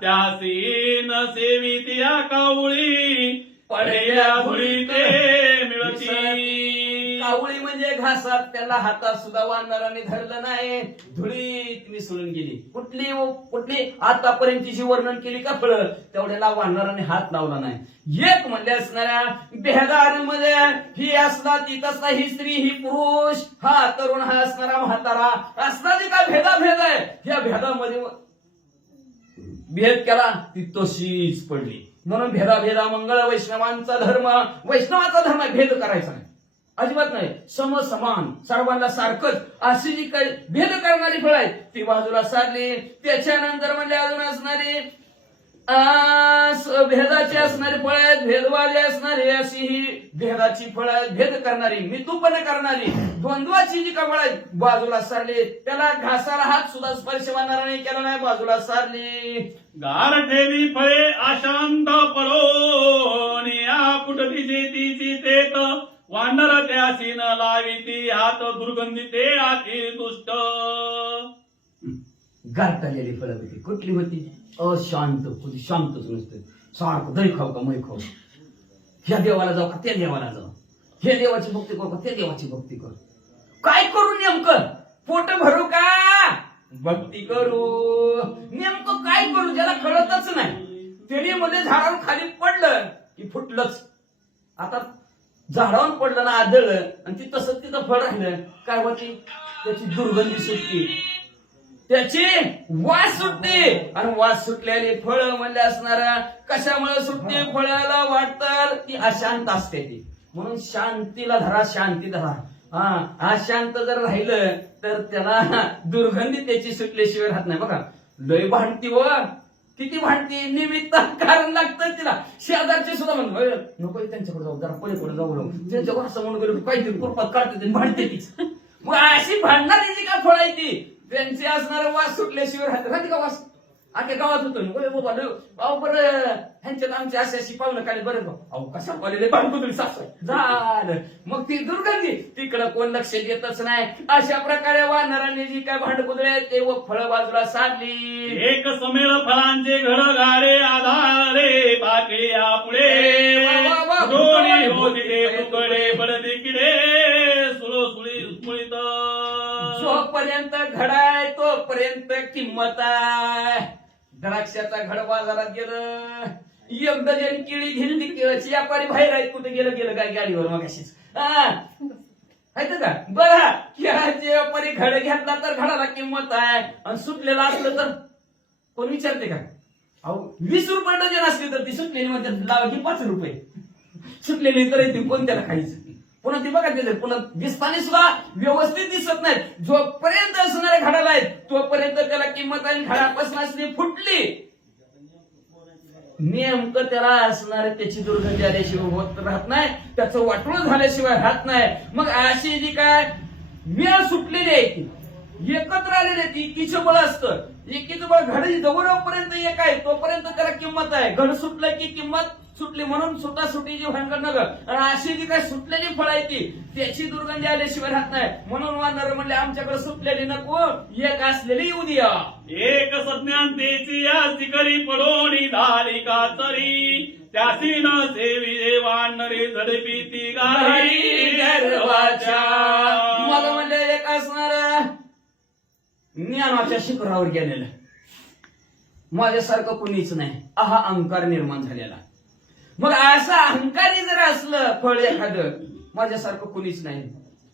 त्यासी न सेविती या कावळी, पडल्या धुळी ते मिळती. कावळी म्हणजे घासात, त्याला हातात सुद्धा वानराने धरलं नाही, धुळीत मिसळून गेली. कुठली आतापर्यंतची वर्णन केली का फळं, तेवढ्याला वानराने हात लावला नाही. एक म्हणजे असणाऱ्या भेदामध्ये ही असला ती तसला, ही स्त्री ही पुरुष, हा तरुण हा असणारा म्हातारा, असणारी काय भेद आहे. या भेदामध्ये भेद केला ती तशीच पडली. म्हणून भेदा मंगळ वैष्णवांचा धर्म, वैष्णवाचा धर्म भेद करायचा नाही, अजिबात नाही. समान सर्वांना सारखंच अशी जी काही भेद करणारी फळ आहेत ती बाजूला सारली. त्याच्यानंतर म्हणजे अजून असणारी भेदाची असणारी फळ आहेत, भेदवादी असणारी अशी ही भेदाची फळ आहेत, भेद करणारी, मितूपण करणारी, द्वंद्वाची जी फळ आहेत बाजूला सारली. त्याला घासाला हात सुद्धा स्पर्श वानराने केला नाही, बाजूला सारली. गार ठेवी फळे अशांत पडोन या फुटती शेतीची तेत वानर त्यासी न लाविती हात दुर्गंधी ते आती दुष्ट. गारटालेली फळं होती. कुठली होती? अशांत. कुठली शांतच नसते, सारखं दही खाऊ का मै खाऊ, ह्या देवाला जाऊ का त्या देवाला जाऊ, हे देवाची भक्ती करू का त्या देवाची भक्ती करू, काय करू नेमकं, पोट भरू का भक्ती करू, नेमकं काय करू ज्याला कळतच नाही. त्याने मध्ये झाडावर खाली पडलं की फुटलंच. आता झाडावर पडलं ना आदळलं आणि ती तसंच तिथं फळ राहिलं, काय होती? त्याची दुर्गंधी सुटली, त्याची वास सुटते. आणि वास सुटलेली फळ म्हणजे असणारा कशामुळे सुटते? फळाला वाटतं ती अशांत असते ती. म्हणून शांतीला धरा, शांती धरा. अशांत जर राहिलं तर त्याला दुर्गंधी त्याची सुटल्याशिवाय राहत नाही. बघा लय भांडती व किती भांडती, निमित्त कारण लागतं तिला. शेजारचे सुद्धा म्हणून नको त्यांच्याकडे जाऊ, जरा पलीकडे जाऊ, त्यांच्याकडे असं म्हणून गेलो काहीतरी कुरपात काढते भांडते तीच. मग अशी भांडणारी जी का फळ आहे ती त्यांचे असणारा वास सुटल्याशिवाय राहते का वास? आख्या गावात होतो बाबा अहो बरं ह्यांच्यात आमची अशी पाहुणं काढले बरं अहो कशा पाहिलेले बांधकुदळी सासू झालं. मग ती दुर्गंधी तिकडं कोण लक्ष देतच नाही. अशा प्रकारे वानरांनी जी काय भांडकुदळे आहेत ते फळ बाजूला साधली. एक समेळ फळांचे घड गाडे आधारे पाकळ्या पुढे दोन्ही होते तुकडे पडते किडे सुळसुळी उचमुळीत. जोपर्यंत घड आहे तोपर्यंत किंमत आहे. द्राक्षाचा घड बाजारात गेलं, एक डझन केळी घेतली, केळाची व्यापारी बाहेर आहेत, कुठे गेलं काय गाडीवर मग अशीच का बघा. केळाचे व्यापारी घड घेतला तर घडाला किंमत आहे, आणि सुटलेला असलं तर कोण विचारते का? अहो 20 रुपये डझन असली तर ती सुटलेली म्हणजे लावायची 5 रुपये, सुटलेली तर ती कोणत्याला खायचं. पुन्हा ती बघा तिथे पुन्हा दिसताना सुद्धा व्यवस्थित दिसत नाहीत. जोपर्यंत असणाऱ्या घडाला आहेत तोपर्यंत त्याला किंमत आहे. घडापासून असली फुटली नेमकं त्याला असणारे त्याची दुर्गंधी आल्याशिवाय होत राहत नाही, त्याचं वाटोळं झाल्याशिवाय राहत नाही. मग अशी जी काय वेळ सुटलेली आहे ती एकत्र आलेली आहे ती एकीचं बळ असतं. एकीचं बळ घड जवळपर्यंत एक आहे तोपर्यंत त्याला किंमत आहे. घड सुटलं की किंमत सुटली, म्हणून सुटासुटीची भानगड नगर. आणि अशी जी काय सुटलेली फळ आहे ती त्याची दुर्गंधी आल्याशिवाय राहत नाही. म्हणून वानर म्हणले आमच्याकडे सुटलेली नको, एक असलेली येऊ द्या. एक सज्ञांतेची याची करी पडोणी झाली का तरी त्यासी न सेवी वानरे झडपी ती गाडी गर्वाच्या. मला म्हणले एक असणार ज्ञानाच्या शिखरावर गेलेलं, माझ्यासारखं कुणीच नाही, अहंकार निर्माण झालेला. मग असं अहंकारी जर असलं फळ एखादं माझ्यासारखं कुणीच नाही,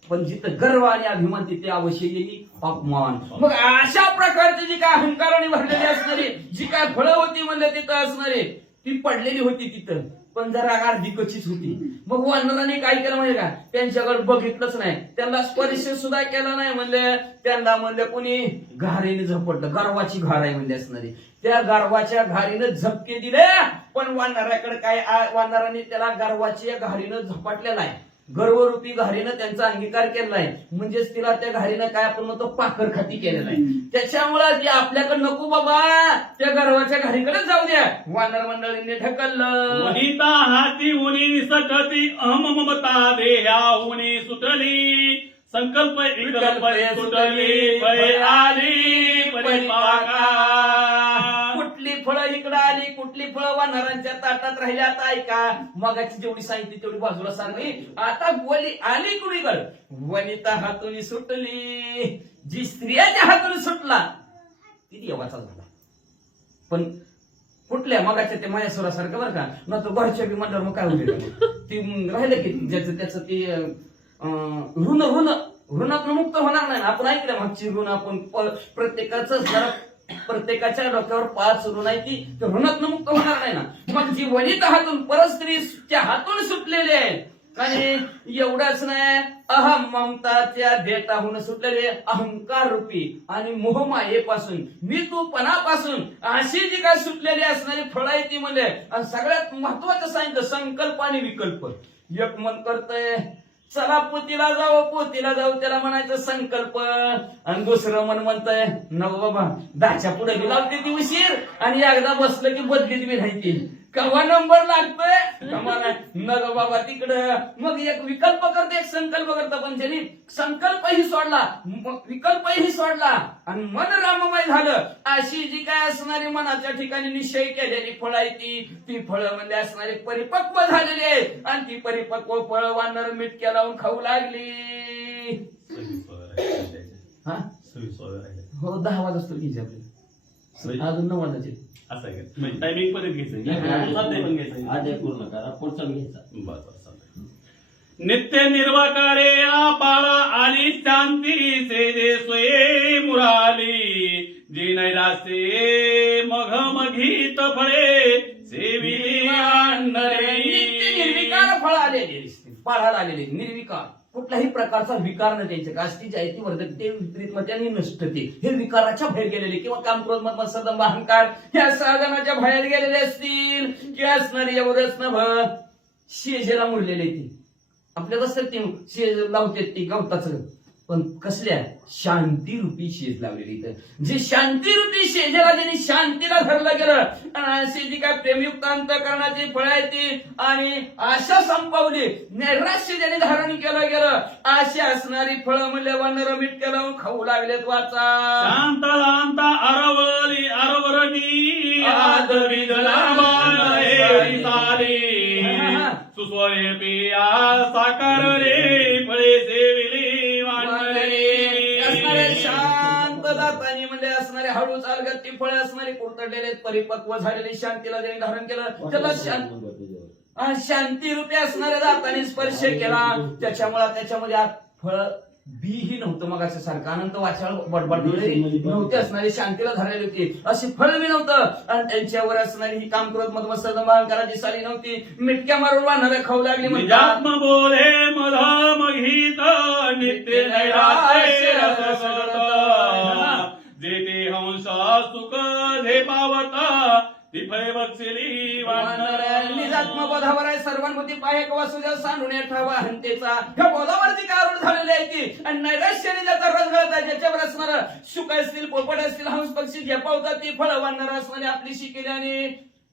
पण जिथं गर्व आणि अभिमान तिथे अवश्य येईल अपमान. मग अशा प्रकारची जी काय अहंकाराने भरलेली असणारी जी काय फळं होती म्हणलं तिथं असणारी ती पडलेली होती तिथं, पण जरा अर्धी कच्चीच होती. मग वानराने काय केलं माहिती का? त्यांच्याकडे बघितलंच नाही, त्यांना स्पर्श सुद्धा केला नाही. म्हणलं त्यांना म्हणलं कोणी घारीने झपटलं, गर्वाची घार आहे म्हणजे असणारी, त्या गर्वाच्या घारीनं झपके दिले. पण वानराकडे काय, वानराने त्याला गर्वाच्या घारीनं झपाटलेला आहे, गर्वरूपी घारीनं त्यांचा अंगीकार केलेला आहे. म्हणजेच तिला त्या घारीनं काय आपण म्हणतो पाखर खाती केलेला आहे. त्याच्यामुळं ते आपल्याकडे नको बाबा, त्या गर्वाच्या घारीकडे जाऊ द्या. वानर मंडळींनी ढकललं. वनिता हाती उनी सकती अहम ममता देया उनी सुटली संकल्प विकल्प सुटली फळे आली परिपाका. कुठली फळं इकडं आली, कुठली फळं वानरांच्या ताटात राहिली. आता ऐका, मगाची जेवढी सांगितली तेवढी बाजूला सांगली. आता बोली आली कुणीकडे? वनिता हातून सुटली. जी स्त्रियाच्या हातून सुटला ती देवाचा झाला. पण कुठल्या मगाच्या ते माझ्यासुरासारखं बरं का, न तर घरच्या बी म्हणल्यावर मग काय होते ती राहिलं की ज्याचं त्याचं ते ऋणातनं मुक्त होणार नाही. आपण ऐकलं मागची ऋण आपण प्रत्येकाच जरा प्रत्येकाच्या डोक्यावर 5 ऋण आहे ती ऋणातनं मुक्त होणार नाही ना. मग जी वनित हातून परस्त्रीच्या हातून सुटलेली आहे आणि एवढंच नाही, अहम ममताच्या देताहून सुटलेले अहंकार रूपी आणि मोहमायेपासून मी तू पणापासून अशी जी काय सुटलेली असणारी फळ आहे ती म्हणजे. आणि सगळ्यात महत्वाचं सांगितलं संकल्प आणि विकल्प. एक मन करतंय चला पोतीला जाऊ त्याला म्हणायचं संकल्प, आणि दुसरं मन म्हणतंय नको बाबा दाच्या पुढे लावते ती उशीर आणि एकदा बसलं की बदलीत बी नाही ती कवा नंबर लागतोय कमाला नग बाबा तिकडं. मग एक विकल्प करते एक संकल्प करतं, पण ज्यांनी संकल्पही सोडला विकल्पही सोडला आणि मन राममय झालं अशी जी काय असणारी मनाच्या ठिकाणी निश्चय केलेली फळं आहे ती फळं म्हणजे असणारी परिपक्व झालेली आहे. आणि ती परिपक्व फळं वानर मिटक्या लावून खाऊ लागली. हा हो 10 वाजता घ्यायचे आपल्याला, अजून 9 वाजायचे. असं आहे का? म्हणजे टायमिंग परत घ्यायचं पण घ्यायचं आधी पूर्ण करा पुढचा घ्यायचा. बरं. नित्य निर्वाकारे बाळा आली शांती से जे स्वये मुराली जी नैरासे मघ मघीत फळे सेवी नित्य निर्विकार फळ आलेली पाळायला आलेली निर्विकार, कुठल्याही प्रकारचा विकार न द्यायचे. काष्टी जयती वर्धकते विपरीत आणि नष्टते हे विकाराच्या बाहेर गेलेले किंवा काम क्रोध मत मत्सरदंभ अहंकार ह्या साधनाच्या बाहेर गेलेले असतील की असणारे एवढंच न शेजेला मुरलेले ती आपल्याला असतात ते शेज लावतात ती गवताचं, पण कसल्या शांती रूपी शेज लावलेली इथं. जे शांती रूपी शेजेला ज्यांनी शांतीला धरलं गेलं अशी जी काय प्रेमयुक्त अंतःकरणाची फळं आहे ती आणि आशा संपवली नैराश्य ज्यांनी धारण केलं गेलं अशी असणारी फळं म्हणजे वानर मिटक्या लावून खाऊ लागलेत. वाचा शांत शांत अरवली अरवरणी आद विजला बाहेरी सारी सुस्वरे पिया साकार रे फळे सेविली असणारे शांत दातानी म्हणजे असणारे हळू चालगत ती फळे असणारे कुरतडलेले परिपक्व झालेली शांतीला ज्यांनी धारण केलं त्याला शांती रूपी असणाऱ्या दाताने स्पर्श केला. त्याच्यामध्ये आत फळ बीही नव्हतं. मग असं सारखं अनंत वाचाळ बडबडलेले नव्हते असणारी शांतीला धरलेली होती अशी फळ बी नव्हतं. आणि त्यांच्यावर असणारी ही काम क्रोध मद मत्सर अहंकाराची साली नव्हती. मिटक्या मारून वाहणारे खाऊ लागली म्हणजे आत्म बोले मधा मघीत नित्य नैराश्य जे ते हंस सुख जे पावता ती फळे बक्षिली निजात्मबोधावर आहे सर्वांमध्ये पाय वासुदेव सांडून ठावा हंतेचा ह्या बोधावरती कारुण झालेली आहे ती. आणि नैराश्याने ज्याचा रस गळता ज्याच्यावर असणार शुक असतील पोपट असतील हंस पक्षी झेपावतात ती फळं वाढणार असणारी आपली शिकेल्याने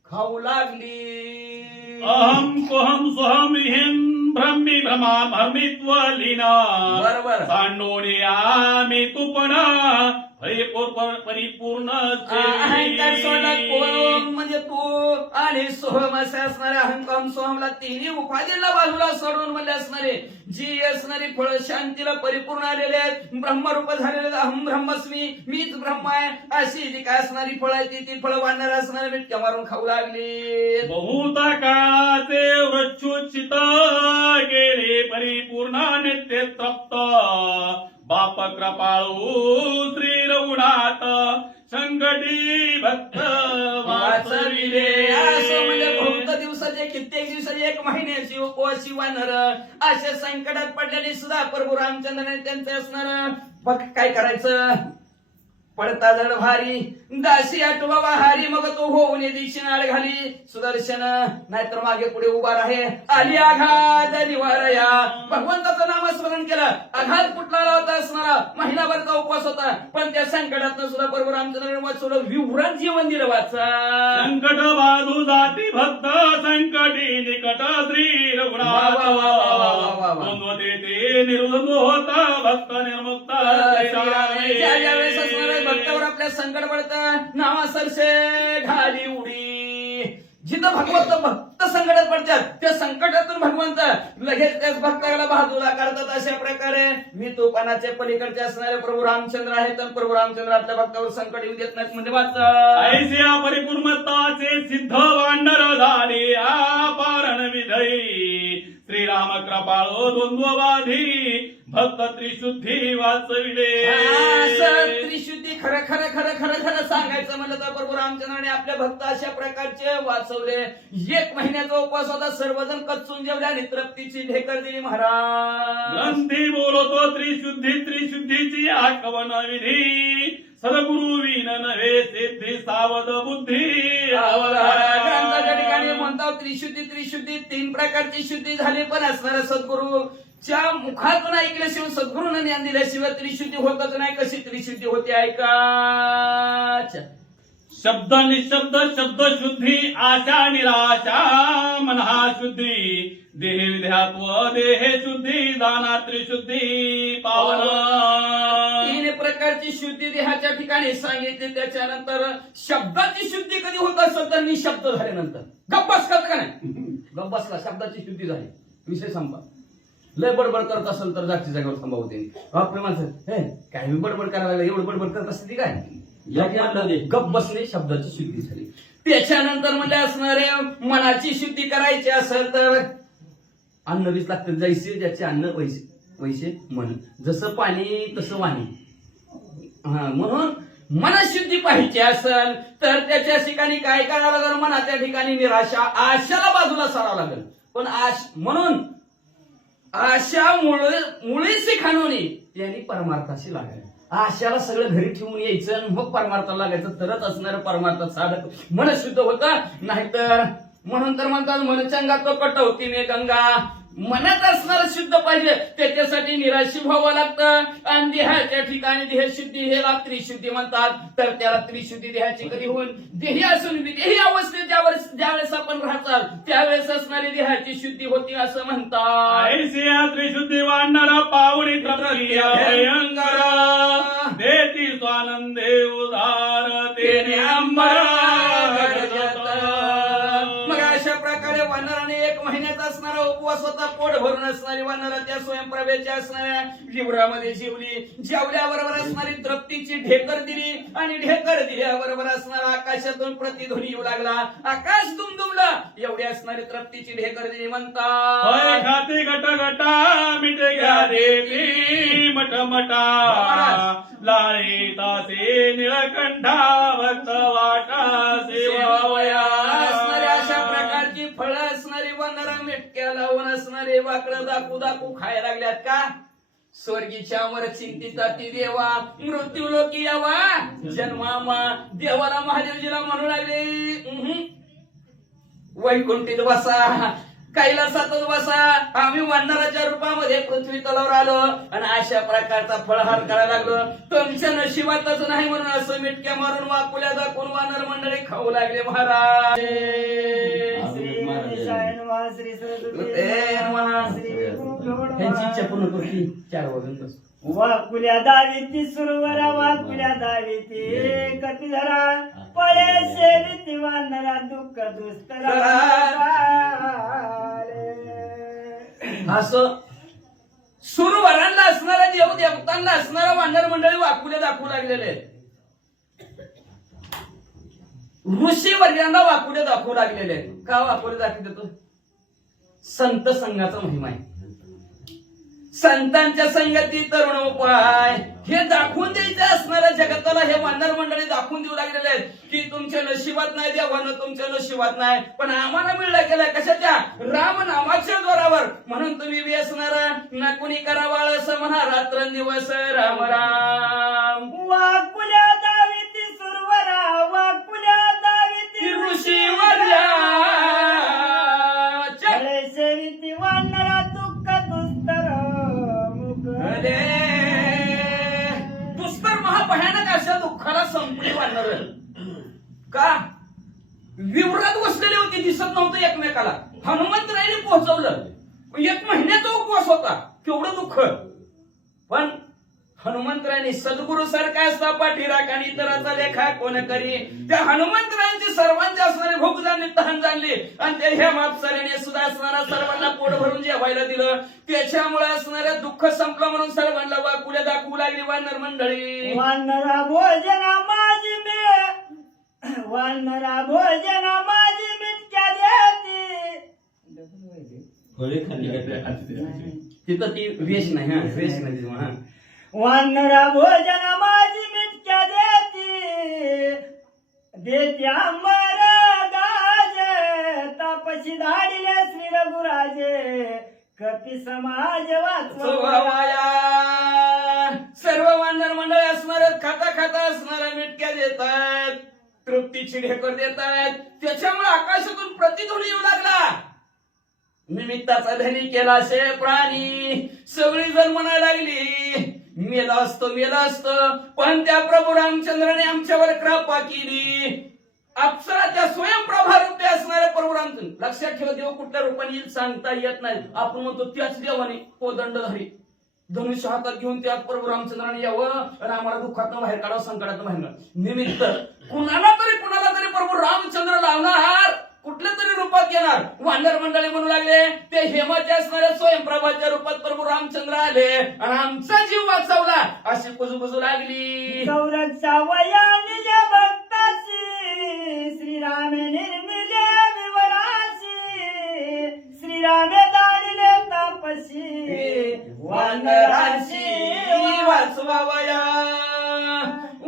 खाऊ लागली. अहम कोहम सोहम हिम ब्रह्मी भ्रमा भ्रमित्व लीना बरोबर सांडोणी आम्ही तुपणा परिपूर्ण अहंकार सोडला कोम म्हणजे तू आणि सोहम असे असणारे अहंकार सोहमला तिन्ही उपाधीला बाजूला सोडून म्हणजे असणारे जी असणारी फळं शांतीला परिपूर्ण आलेले आहेत ब्रह्मरूप झालेले अहम ब्रह्मस्मी मीच ब्रह्म आहे अशी जी काय असणारी फळं आहे ती फळं वाढणार असणारे मिटक्या मारून खाऊ लागली. बहुत काळाचे वृक्षुचित गेले परिपूर्ण नित्य तप्त बाप कृपाळू श्री रघुनाथ संकटी भक्त वाचविले. असं म्हणजे बहुत दिवसाचे कित्येक दिवसाचे 1 महिन्याची उपवासी वानर अशा संकटात पडलेली सुद्धा प्रभू रामचंद्राने त्यांचं असणार बघ काय करायचं पडता जड भारी दासी आठवा हारी मग तो होऊन दिशेनाळ घाली सुदर्शन नाहीतर मागे पुढे उभा राहे आली आघात निवारया. भगवंताचं नामस्मरण केलं आघात कुठला होता असणारा महिनाभरचा उपवास होता पण त्या संकटात सुद्धा प्रभू रामचंद्राने वाचवलं विभ्रांत जीवन दिलं. वाचा संकट बाजू जाती भक्त संकटी निकट श्री रघुनाथ ते निर्वंध होता भक्त निर्मुक्त ज्यावेळेस असणाऱ्या भक्तावर आपल्या संकट पडतं नावा सरसे घाली उडी. जिथं भक्त संकटात पडतात त्या संकटातून भगवंत लगेच त्याच भक्ताला बाजूला काढतात. अशा प्रकारे मी तोपणाचे पलीकडचे असणारे प्रभू रामचंद्र आहेत तर प्रभू रामचंद्र आपल्या भक्तावर संकट येऊ देत नाहीत म्हणजे वाचा ऐसिया परिपूर्णताचे सिद्ध वांडर झाले पारण विधई श्रीराम कृपाळो द्वंद्ववाधी भक्त त्रिशुद्धी वाचविले. त्रिशुद्धी खरं खरं खरं खरं खरं सांगायचं म्हणलं तर बरोबर रामचंद्राने आपल्या भक्त अशा प्रकारचे वाचवले. 1 महिन्याचा उपवास होता, सर्वजण कच्चून जेवले आणि तृप्तीची ढेकर दिली महाराज. ग्रंथी बोलतो त्रिशुद्धीची आठवण विधी, सद्गुरु विन नव्हे सिद्धी सावध बुद्धी ग्रंथाच्या ठिकाणी म्हणतात त्रिशुद्धी 3 प्रकारची शुद्धी झाली, पण असणाऱ्या सद्गुरूच्या मुखातून ऐकल्याशिवाय सद्गुरूने ज्ञान दिल्याशिवाय त्रिशुद्धी होतच नाही. कशी त्रिशुद्धी होते ऐका. शब्द निशब्द शब्द शुद्धी, आशा निराशा मनहा शुद्धी, देह विध्यात्व देह शुद्धी, दाना त्रिशुद्धी पावन. 3 प्रकारची शुद्धी देहाच्या ठिकाणी सांगितली. त्याच्यानंतर शब्दाची शुद्धी कधी होत असेल तर निशब्द झाल्यानंतर. गप्प बसतात का नाही? गप्प बसला, शब्दाची शुद्धी झाली, विषय संपा. लय बडबड करत असेल तर जागच्या जागेवर थांबवते. आपले माणसं हे काय बडबड करायला लागलं, एवढं बडबड करत असते ती काय? गप्प बसणे शब्दाची शुद्धी झाली. त्याच्यानंतर म्हणजे असणारे मनाची शुद्धी करायची असेल तर अन्न वीस लागतं. जैसे ज्याचे अन्न वैसे मन, जसं पाणी तसं वाणी. म्हणून मनशुद्धी पाहिजे असेल तर त्याच्या ठिकाणी काय करावं लागेल? मनाच्या ठिकाणी निराशा, आशाला बाजूला सारावं लागेल. पण म्हणून आशा मुळीशी खानवणी यांनी परमार्थाशी लागायला. आशाला सगळं घरी ठेवून यायचं आणि मग परमार्थाला लागायचं, तरच असणारं परमार्थात साधक मन शुद्ध होतं. नाहीतर म्हणून तर म्हणतात मन चंगा तो कटवती मे गंगा. मनात असणारं शुद्ध पाहिजे, त्याच्यासाठी निराशी व्हावं लागतं. आणि देहाच्या ठिकाणी देहशुद्धी हे त्रिशुद्धी म्हणतात. तर त्याला त्रिशुद्धी देहाची कधी होऊन देही असून विदेही अवस्थेत ज्यावेळेस आपण राहतात त्यावेळेस असणारी देहाची शुद्धी होती असं म्हणतात. ऐसिया त्रिशुद्धी वाढणारा पावणी तृप्ती भयंकर, देती स्वानंदे उदार तेने मग अशा प्रकारे वानराने 1 महिन्याचा असणारा उपवास होता. पोट भरून असणारी वानरा त्या स्वयंप्रभेच्या असणाऱ्या शिबिरामध्ये जेवली. जेवल्याबरोबर असणारी तृप्तीची ढेकर दिली आणि ढेकर दिल्याबरोबर असणारा आकाशातून प्रतिध्वनी येऊ लागला. आकाश दुमदुमलं. एवढी असणारी तृप्तीची ढेकर दिली म्हणतात. खाते गट गटा मिटे घ्या देती मटमटा, लाळी तासे निळकंठा भक्त वाटा सेवावया. असणारी अशा प्रकारची फळं असणारी वनरा मिटक्या लावून असणारे वाकडं दाखू दाखू खायला लागल्यात का? स्वर्गीच्या वर चिंतिता ती देवा, मृत्यू लोकी यावा जन्मामा. देवाला महादेवजीला म्हणू लागले वैकुंठीत बसा, कैलासातच बसा. आम्ही वानराच्या रूपामध्ये पृथ्वी तलावर आलो आणि अशा प्रकारचा फळहार करायला लागलो. तुमच्या नशिबातच नाही म्हणून असं मिटक्या मारून वाकुल्या दाखवून वानर मंडळी खाऊ लागले. महाराज त्यांची इच्छा पूर्ण करते 4 वाजून. वाकुल्या दावीती सुरवरा वाकुल्या दावीती कती धरा पळे सेविती वानरा दुःख दुस्तरा. असं सुरवरांना असणारा देव देवतांना असणारा वानर मंडळी वाकुल्या दाखवू लागलेले आहेत. ऋषी वर्यांना वाकुले दाखवू लागलेले आहेत. का वाकुले दाखवू देतो? संत संघाचा महिमा आहे. संतांच्या संगती तरुण उपाय हे दाखवून द्यायचं असणाऱ्या जगताला हे वानर मंडळी दाखवून देऊ लागलेले आहेत की तुमच्या नशिबात नाही देवानं, तुमच्या नशिबात नाही, पण आम्हाला मिळलं गेलं कशाच्या? राम नामाच्या जोरावर. म्हणून तुम्ही व्यसनार ना कुणी करावाळ असं म्हणा रात्रंदिवस राम राम. वाकुल्या दावीती सुरवरा वाकुल्या दावीती ऋषी वर्या पळे सेविती वानरा दुःख दुस्तर दुस्तर महाभयानक अशा दुःखाला संपली वानर. का? विवरात बसलेली होती, दिसत नव्हतं एकमेकाला. हनुमंतरायाने पोहोचवलं. 1 महिन्याचा उपवास होता. केवढं दुःख. पण हनुमंतरायाने सद्गुरु सारखा असता पाठीराखानी इतराचा लेखा कोण करी. त्या हनुमंतरायांची सर्वांची असणारी भूक जाणली, तहान जाणली आणि त्या ह्या मापसाऱ्याने सुद्धा असणारा सर्वांना पोट भरून जेवायला दिलं. त्याच्यामुळे असणाऱ्या दुःख संपलं म्हणून सर्वांना वाकुल्या दाखवू लागली वानर मंडळी. वानरा भोजना माझी वानरा भोजना माझी मिटक्या देती. तिथं ती वेश नाही. वेश नाही. वानरा भोजना माझी मिटक्या देती. ते अमर गाज तापसी धाडिले श्री रघुराजे कपी समाज वाचवाया. सर्व वानर मंडळी असणार खाता खाता असणाऱ्या मिटक्या देतात, तृप्तीची ढेकर देतात. त्याच्यामुळे आकाशातून प्रतिध्वनी येऊ लागला. निमित्ताचा धनी केला शे प्राणी. सगळी जण म्हणायला लागली मेला असतं पण त्या प्रभू रामचंद्राने आमच्यावर कृपा केली. अप्सरा त्या स्वयंप्रभा रूपे असणाऱ्या प्रभू रामचंद्र. लक्षात ठेवा, देव कुठल्या रूपाने येईल सांगता येत नाही. आपण म्हणतो त्याच देवाने कोदंडधारी धनुष्य हातात घेऊन त्यात प्रभू रामचंद्राने यावं आणि आम्हाला दुःखातनं बाहेर काढावं, संकटातनं बाहेर काढावं. निमित्त कुणाला तरी प्रभू रामचंद्र लावणार, कुठल्या तरी रूपात येणार. वानर मंडळी म्हणू लागले ते हेमाच्या असणाऱ्या स्वयंप्रभाच्या रूपात प्रभू रामचंद्र आले आणि आमचा जीव वाचवला अशी कुजबुजू लागली. गौरक्षा वया निज भक्ताची श्रीराम निर्मिले विवराशी श्रीरामे दाडिले तापसी वानरांची वाचवावया.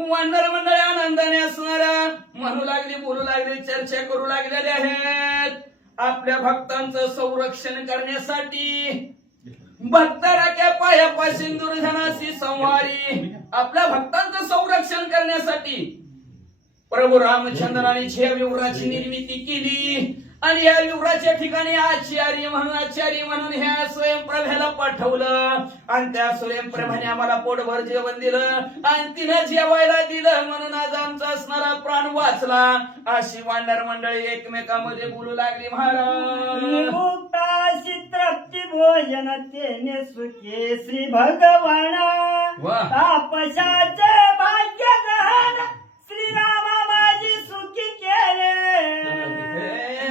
वानर मंडळी आनंदाने असणाऱ्या म्हणू लागली, बोलू लागली, चर्चा करू लागलेले आहेत. आपल्या भक्तांचं संरक्षण करण्यासाठी भक्ताराच्या पायापाशी दुर्जनाशी संवारी. आपल्या भक्तांचं संरक्षण करण्यासाठी प्रभू रामचंद्राने ज्या विवराची निर्मिती केली आणि या विवराच्या ठिकाणी आचार्य म्हणून ह्या स्वयंप्रभेला पाठवलं आणि त्या स्वयंप्रभेने आम्हाला पोटभर जेवण दिलं आणि तिनं जेवायला दिलं म्हणून आज आमचा असणारा प्राण वाचला. अशी वानर मंडळी एकमेकांमध्ये बोलू लागली. महाराज मुक्ताशी तृप्ती भोजन तेने सुखे श्री भगवाना वा. तापसाचे भाग्य ग्रहण श्रीरामा माझी सुखी केले.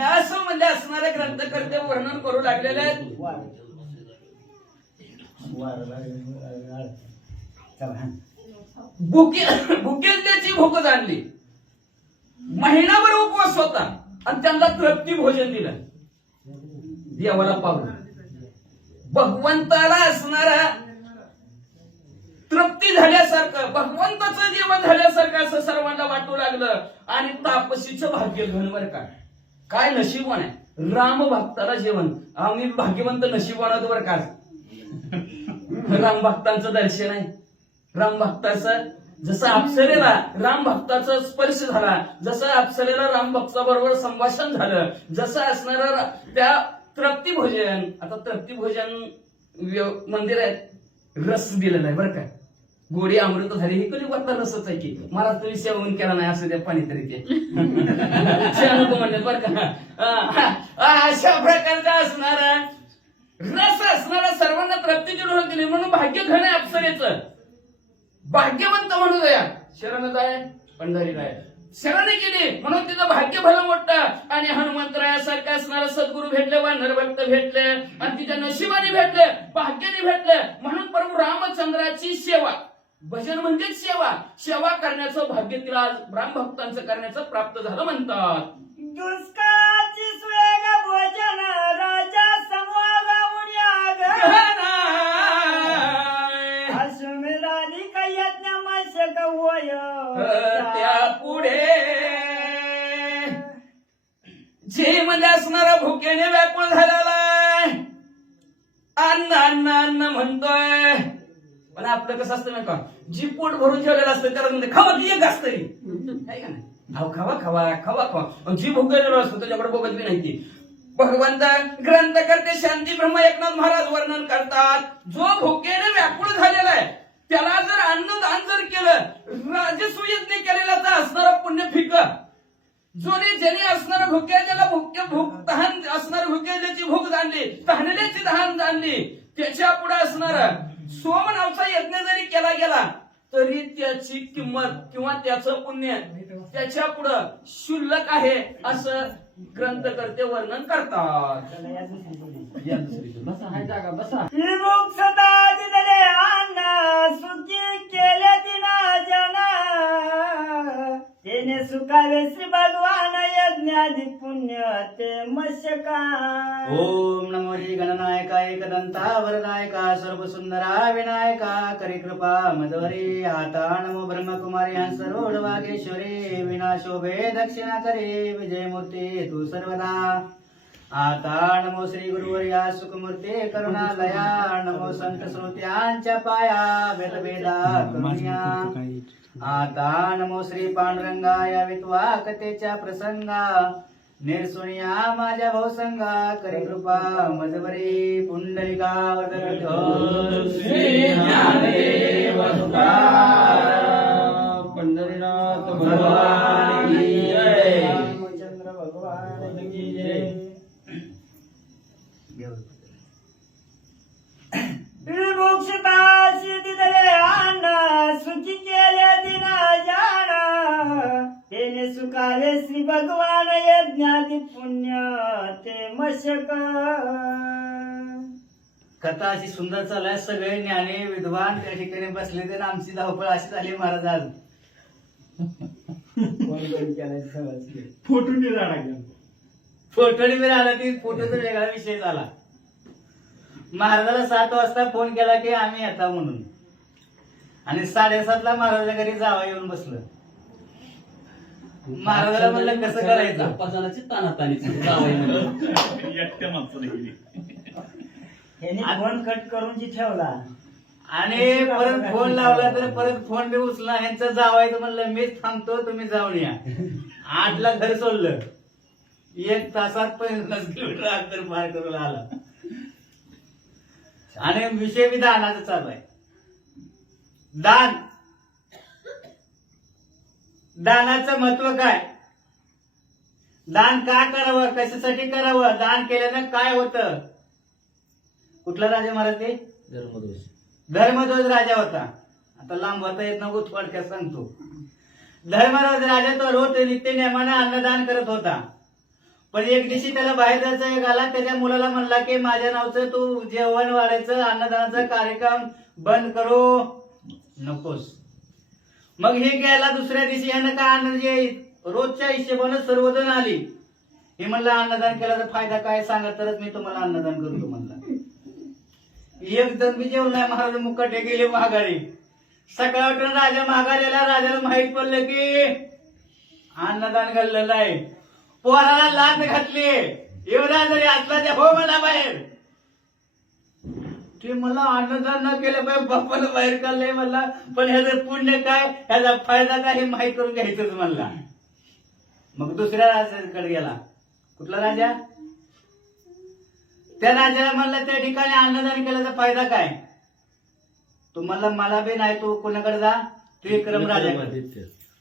असं म्हणजे असणारे ग्रंथकर्ते वर्णन करू लागलेले आहेत. भुकेच त्याची भूक जाणली. महिनाभर उपवास होता आणि त्यांना तृप्ती भोजन दिलं. देवाला पाहून भगवंताला असणारा तृप्ती झाल्यासारखं, भगवंताचं जेवण झाल्यासारखं असं सर्वांना वाटू लागलं. आणि तापसीचं भाग्य घेऊन बरं काय नशीबवान आहे राम भक्ताला जेवण. आम्ही भाग्यवंत नशीबवान आहोत बरं का. राम भक्तांचं दर्शन आहे. राम भक्ताचं जसं अप्सरेला राम भक्ताचा स्पर्श झाला, जसं अप्सरेला राम भक्ताबरोबर संभाषण झालं, जसं असणार त्या तृप्ती भोजन. आता तृप्ती भोजन मंदिर आहे, रस दिलेला आहे बरं का. गोडी अमृत झाली ही कधी वाटतं रसच आहे की. मला तुम्ही सेवन केला नाही असं त्या पाणी तरी ते नको म्हणले बरं का. अशा प्रकारचा असणारा रस असणारा सर्वांना तृप्तीची डोळा दिली म्हणून भाग्य घण आहे अप्सरेचं. भाग्यवंत म्हणून द्या शरणच आहे पंढरीला आहे. शरणे केली म्हणून तिचं भाग्य भलं मोठं. आणि हनुमंतरायासारखं असणारा सद्गुरू भेटले, वानर भक्त भेटले आणि तिच्या नशिबाने भेटले, भाग्याने भेटले. म्हणून प्रभू रामचंद्राची सेवा, भजन म्हणजेच सेवा, सेवा करण्याचं भाग्य तिला आज रामभक्तांचं करण्याचं प्राप्त झालं म्हणतात. दुष्काळाची स्वेग भोजन राजा समोर याग अश्वमेधानी कैयज्ञ मशक होय. त्या पुढे जे मध्ये असणारा भुकेने व्याकुळ झालेला अन्न अन्न अन्न म्हणतोय. पण आपलं कसं असतं नाही का, जी पोट भरून जेवलेलं असतं त्याला म्हणते खावा ती एक असतं रे का नाही. खावा खावा खावा खावा. जी भुकेलेलं असतं त्याच्याकडे बघत बी नाही ती. भगवंत ग्रंथ करते शांती ब्रह्म एकनाथ महाराज वर्णन करतात. जो भुकेने व्याकुळ झालेला आहे त्याला जर अन्नदान जर केलं, राजसूयज्ञ केलेला तर असणारं पुण्य फिक. जोने ज्याने असणारं भुक्या त्याला भूक तहान असणार भुकेल्याची भूक जाणली, तहानल्याची तहान जाणली, त्याच्या पुढे असणारा सोम नावचा यज्ञ जरी केला गेला तरी त्याची किंमत किंवा त्याचं पुण्य त्याच्या पुढं शुल्लक आहे असं ग्रंथकर्ते वर्णन करतात. बसा हाय जागा बसा. विमुख सदा दिले अन्न सुखी केले दिना जना तेने सुखावे श्री भगवान यज्ञ यज्ञादि पुण्य ते मशका ओम नमो श्री गणनायका एकदंता वरदायका सर्वसुंदरा विनायका करी कृपा मधुरी आता नमो ब्रह्मकुमारी सर्व वागेश्वरी विनाशोभे दक्षिणा करे विजयमूर्ती तू सर्वदा आता नमो श्री गुरुवर्या सुखमूर्ती करुणालया नमो संत श्रोत्यांच्या पाया वेदवेदा करुण्या आता नमो श्री पांडुरंगाया विद्वा कथेच्या प्रसंगा निर्सुनिया माझ्या भाऊसंगा करी कृपा मधुबरी पुंडलिका वरद श्री ज्ञानदेव तुकाराम पंढरीनाथ भगवान की जय. रामचंद्र भगवान की जय. विमुक्षता सिद्धिदले आना सुखी केले दिना जाना तेने सुखाले श्री भगवान यज्ञादि पुण्य ते मशक कथा अशी सुंदर चालू सगळे ज्ञानी विद्वान त्या ठिकाणी बसले तर आमची धावपळ अशी झाली महाराज आज फोटो नाही राहणार गेला. फोटोने मी राहिला ती फोटोचा वेगळा विषय झाला. महाराजाला 7 वाजता फोन केला की आम्ही येता म्हणून आणि 7:30ला महाराजाच्या घरी जावा येऊन बसलं. महाराजाला म्हणलं कसं करायचं एकट्या माणसाने गेली. ह्याने फोन कट करून जी ठेवला आणि परत फोन लावला तर परत फोन बी उचला यांचं जावायचं म्हणलं मीच थांबतो तुम्ही जाऊन या. 8ला घर सोडलं 1 तासात 50 किलोमीटर अंतर पार करून आला आणि विषय बी दानाचा चालू आहे. दान दानाचं महत्व काय दान का करावं कशासाठी करावं दान केल्यानं काय होतं. कुठला राजा महाराज ते धर्मध्वज राजा होता. आता लांब होता येत नको थोडक्यात सांगतो. धर्मध्वज राजा तो रोज नित्य नेमाने अन्नदान करत होता. पण एक दिवशी त्याला बाहेर जायचा एक आला. त्याच्या मुलाला म्हणला की माझ्या नावचं तू जेवण वाढायचं अन्नदानाचा कार्यक्रम बंद करू नकोस. मग हे गेला दुसऱ्या दिवशी ह्यानं काय म्हणजे रोजच्या हिशोबानं सर्वजण आली. हे म्हणलं अन्नदान केल्याचा फायदा काय सांगा तरच मी तुम्हाला अन्नदान करतो म्हणला. एक जण बी जेवण नाही. महाराज मुकाटे गेले माघारी. सकाळ उठून राजा माघारीला राजाला माहित पडलं की अन्नदान घाललेलं आहे. पोराला लाच घातली. एवढा जरी असला त्या हो म्हणा बाहेर. ते मला अन्नदान न केलं पाहिजे बाप्पाला बाहेर काढलंय म्हणला. पण ह्याचं पुण्य काय ह्याचा फायदा काय हे माहित करून घ्यायचंच म्हणला. मग दुसऱ्या राजाकडे गेला. कुठला राजा त्या राजाला म्हणलं त्या ठिकाणी अन्नदान केल्याचा फायदा काय. तो म्हणला मला बी नाही. तू कोणाकडे जा तू विक्रम राजाकडे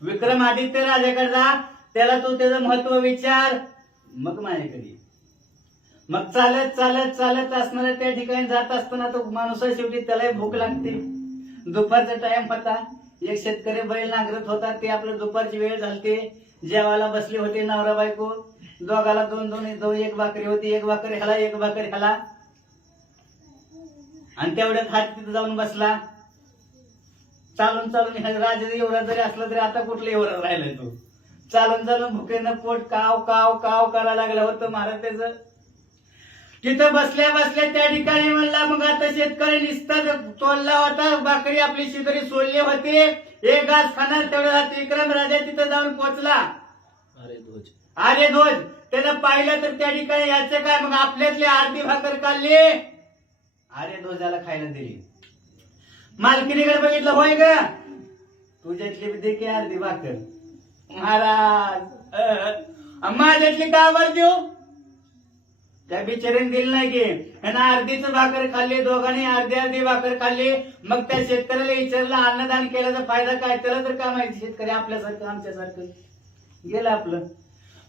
विक्रमादित्य राजाकडे जा. त्याला तू त्याचं महत्व विचार मग माझ्याकडे. मग चालत चालत चालत असणाऱ्या त्या ठिकाणी जात असताना तो माणूस शेवटी त्यालाही भूक लागते. दुपारचा टाइम होता. एक शेतकरी बैल नांगरत होता. ते आपलं दुपारची वेळ झालते. जेवायला बसले होते नवरा बायको. दोघाला दोन एक भाकरी होती. एक भाकरी ह्याला एक भाकरी ह्याला. आणि तेवढ्यात हात तिथे जाऊन बसला. चालून चालून राजा एवढा जरी असला तरी आता कुठला एवढा राहिलाय तो. चालून चालून भुकेनं पोट काव काव काव करायला लागलं होतं महाराज त्याचं. तिथं बसल्या बसल्या त्या ठिकाणी म्हणला मग आता शेतकरी निसता तोडला होता. भाकरी आपली शिदरी सोडली होती. एक घास खाणार तेवढं विक्रम राजा तिथं जाऊन पोहोचला. अरे ध्वज त्यानं पाहिलं तर त्या ठिकाणी याचं काय मग आपल्यातली अर्धी भाकर काढली. अरे ध्वजाला खायला दिली. मालकीनीकडे बघितलं होय ग तुझ्यातली दे की अर्धी भाकर. महाराज माझ्यातली का बर देऊ. त्या बिचारीने दिली नाही की अर्धीच भाकर खाल्ली. दोघांनी अर्धी अर्धी भाकर खाल्ली. मग त्या शेतकऱ्याला विचारलं अन्नदान केल्याचा फायदा काय. त्याला तर काय माहिती शेतकरी आपल्यासारखं आमच्यासारखं गेलं आपलं.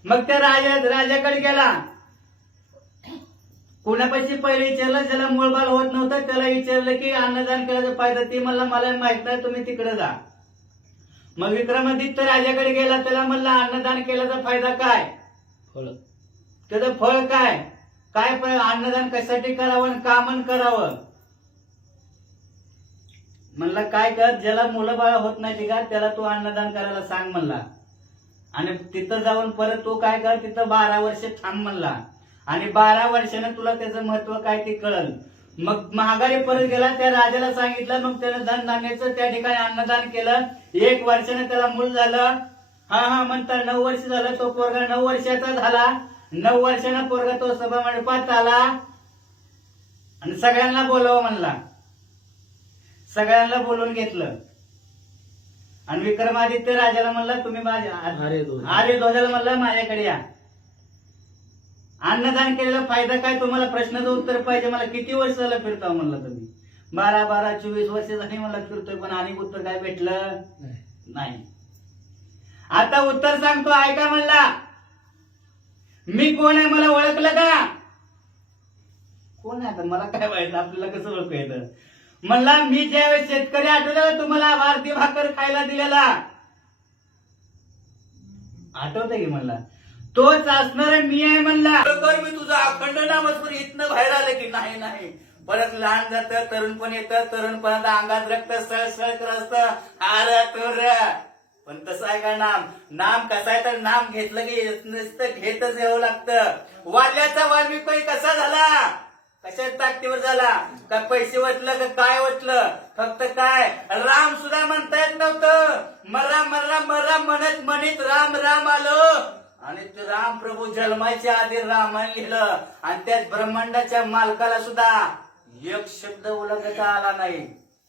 मग त्या राजाकडे गेला. कोणापाशी पहिले विचारलं ज्याला मूळबाल होत नव्हतं त्याला विचारलं की अन्नदान केल्याचा फायदा. ते म्हणला मला माहित नाही तुम्ही तिकडे जा. मग विक्रमादित्य राजाकडे गेला. त्याला म्हणला अन्नदान केल्याचा फायदा काय त्याचं फळ काय काय अन्नदान कशासाठी करावं आणि का मन करावं. म्हणला काय कर ज्याला मुलं बाळ होत नाही का त्याला तू अन्नदान करायला सांग म्हणला. आणि तिथं जाऊन परत तू काय कर, तिथं 12 वर्ष थांब म्हणला. आणि 12 वर्षानं तुला त्याचं महत्व काय ते कळल. मग महागारी परत गेला, त्या राजाला सांगितलं. मग त्यानं धनधान्याचं त्या ठिकाणी अन्नदान केलं. 1 वर्षानं त्याला मूल झालं. हा म्हणता 9 वर्ष झालं. तो पोरगा 9 वर्षाचा झाला. 9 वर्षानं पोरगा तो सभा मंडपात आला आणि सगळ्यांना बोलावं म्हणला. सगळ्यांना बोलवून घेतलं आणि विक्रमादित्य राजाला म्हणला, तुम्ही माझ्या आर्यध्वजाला म्हणला माझ्याकडे या. अन्नदान केलेला फायदा काय, तुम्हाला प्रश्नाचं उत्तर पाहिजे. मला किती वर्ष झालं फिरता म्हणलं तुम्ही. 12, 24 वर्ष झाली मला फिरतोय, पण आणि उत्तर काय भेटलं नाही. आता उत्तर सांगतो, ऐका म्हणला. मी कोण आहे मला ओळखलं का? कोण आहे आता मला काय माहित, आपल्याला कसं ओळखू येतं. म्हणला मी ज्यावेळेस शेतकरी आठवलं तुम्हाला भारती भाकर खायला दिलेला, आठवतंय की म्हणला, तोच असणार मी आहे म्हणला. तर मी तुझा अखंड नामस्मरण इथनं बाहेर आलं की नाही. परत लहान जातं, तरुणपण येतं, तरुणपणात अंगात रक्त सळसळ करत असतं. अरे तुर पण तसं आहे का नाम कसं आहे तर नाम घेतलं की नुसतं घेतच यावं लागतं. वाल्याचा वाल्मिकी कसा झाला, कशात ताकदीवर झाला, का पैसे वटलं का काय वटलं, फक्त काय राम सुद्धा म्हणता येत नव्हतं. मर्रा म्हणत राम आलं. आणि ते राम प्रभू जन्माच्या आधी रामायण लिहिलं आणि त्याच ब्रह्मांडाच्या मालकाला सुद्धा एक शब्द ओळखता आला नाही.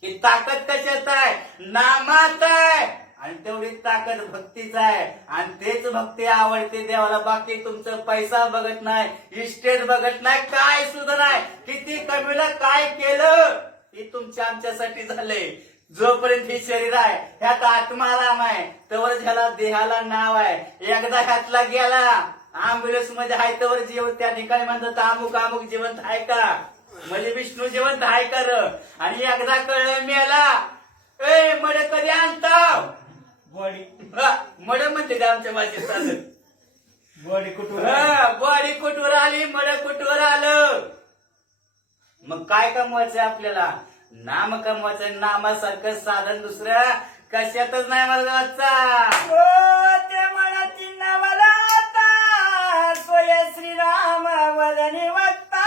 ही ताकद कशात आहे, नामात आहे. आणि तेवढी ताकद भक्तीच आहे. आणि तेच भक्ती आवडते देवाला. बाकी तुमचं पैसा बघत नाही, इस्टेट बघत नाही, काय सुद्धा नाही. किती कमीला काय केलं हे तुमच्या आमच्यासाठी झालंय. जोपर्यंत हे शरीर आहे ह्यात आत्माराम आहे, तवर ह्याला देहाला नाव आहे. एकदा ह्यातला गेला, अँब्युलन्स मध्ये आहे तवर जीवन त्या ठिकाणी म्हणतात अमुक जिवंत आहे का, म्हणजे विष्णू जिवंत आहे कर. आणि एकदा कळलं मेला, मड कधी आणता बॉडी, मड म्हणते ते आमच्या भाषेत चालत. बॉडी कुठवर आली, मड कुठवर आलं. मग काय कमवायचंय आपल्याला, नाम कमवायचं. नामासारखं साधन दुसरं कशातच नाही मला वाटचा. ते म्हणती नवला आता स्वय श्रीराम वदनी वक्ता.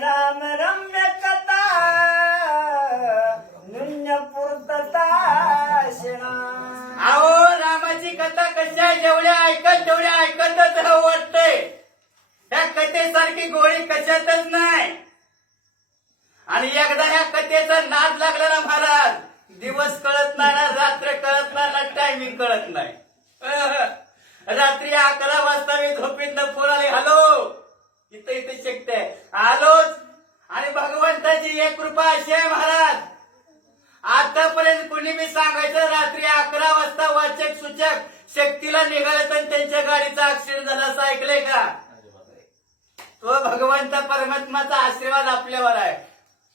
राम रम्य कथा नुन्य पूर्तता शिणा. अहो रामाची कथा कशी आहे, जेवढ्या ऐकतच वाटतंय. ह्या कथेसारखी गोळी कशातच नाही. आणि एकदा ह्या कथेचा नाद लागला ना महाराज, दिवस कळत नाही ना, रात्र कळत नाही ना, टायमिंग कळत नाही. रात्री 11 वाजता मी झोपेतनं फोन आले, हॅलो इथे शिकते आलोच. आणि भगवंताची एक कृपा अशी आहे महाराज, आतापर्यंत कुणी मी सांगायचं रात्री 11 वाजता वाचक सूचक शक्तीला निघालं तर त्यांच्या गाडीचा ऍक्सिडेंट झाला असं ऐकलंय का? तो भगवंत परमात्माचा आशीर्वाद आपल्यावर आहे.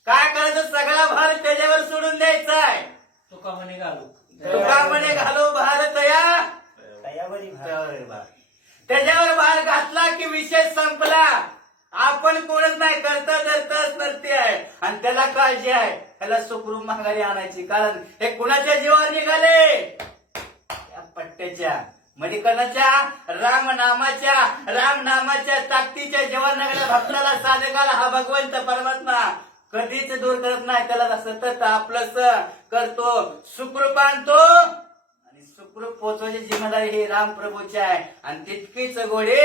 काय करायचं, सगळा भार त्याच्यावर सोडून द्यायचा आहे. तुका म्हणे घालो भारत या त्याच्यावर भार घातला की विषय संपला. आपण कोणच नाही, करता धरताच नरते आहे. आणि त्याला काळजी आहे, त्याला सुखरूप माघारी आणायची. कारण हे कुणाच्या जीवावर निघाले, या पट्ट्याच्या मणिकर्णाच्या रामनामाच्या ताकदीच्या जीवावर निघाल्या भक्ताला साधकाला हा भगवंत परमात्मा कधीच दूर करत नाही. त्याला सतत आपलंच करतो, सुखरूप आणतो. आणि सुखरूप पोचवायची जिम्मेदारी ही रामप्रभूची आहे. आणि तितकीच गोडी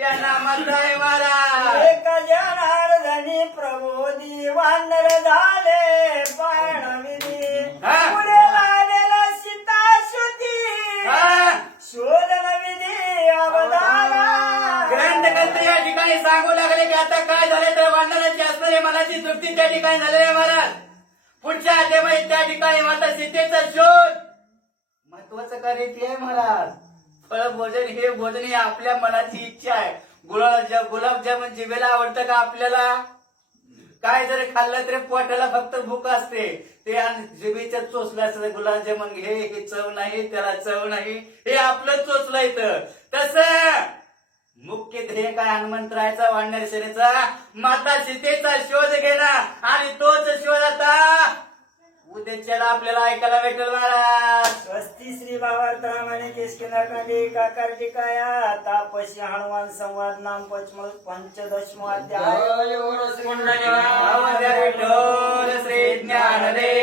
या नामाचा आहे महाराज. एक जनार्दनी प्रबोधी वानर झाले पाणविधी. पुढे लागलेला सीता श्रुती शोधन विधी अवधाना. ग्रंथकर्ते या ठिकाणी सांगू लागले की आता काय झाले तर वानराची असणारी मनाची तृप्ती त्या ठिकाणी झालेली आहे महाराज. पुढच्या अध्यायामध्ये त्या ठिकाणी माता सीतेचा शोध. महत्वाचं कार्य ते आहे महाराज. फळ भोजन हे भोजन ही आपल्या मनाची इच्छा आहे. गुलाबजामुन जिभेला आवडतं का आपल्याला? काय जरी खाल्लं तरी पोटाला फक्त भूक असते. ते जिभेच्या चोचलं असतं, गुलाबजामुन घे, हे चव नाही, त्याला चव नाही, हे आपलं चोचलं येतं. तसं मुख्य ध्येय काय हनुमंतरायाचा, वाढणाऱ्या सेनेचा, माता सीतेचा शोध घेणं. आणि तोच शोध आता उद्याच्याला आपल्याला ऐकायला भेटेल महाराज. स्वस्ती श्री भावार्थ रामायणे किष्किंधाकांडी काकार्तिकाया तापसी हनुमान संवाद नाम पंचदशमो अध्याय जय गुरु श्री ज्ञानदेव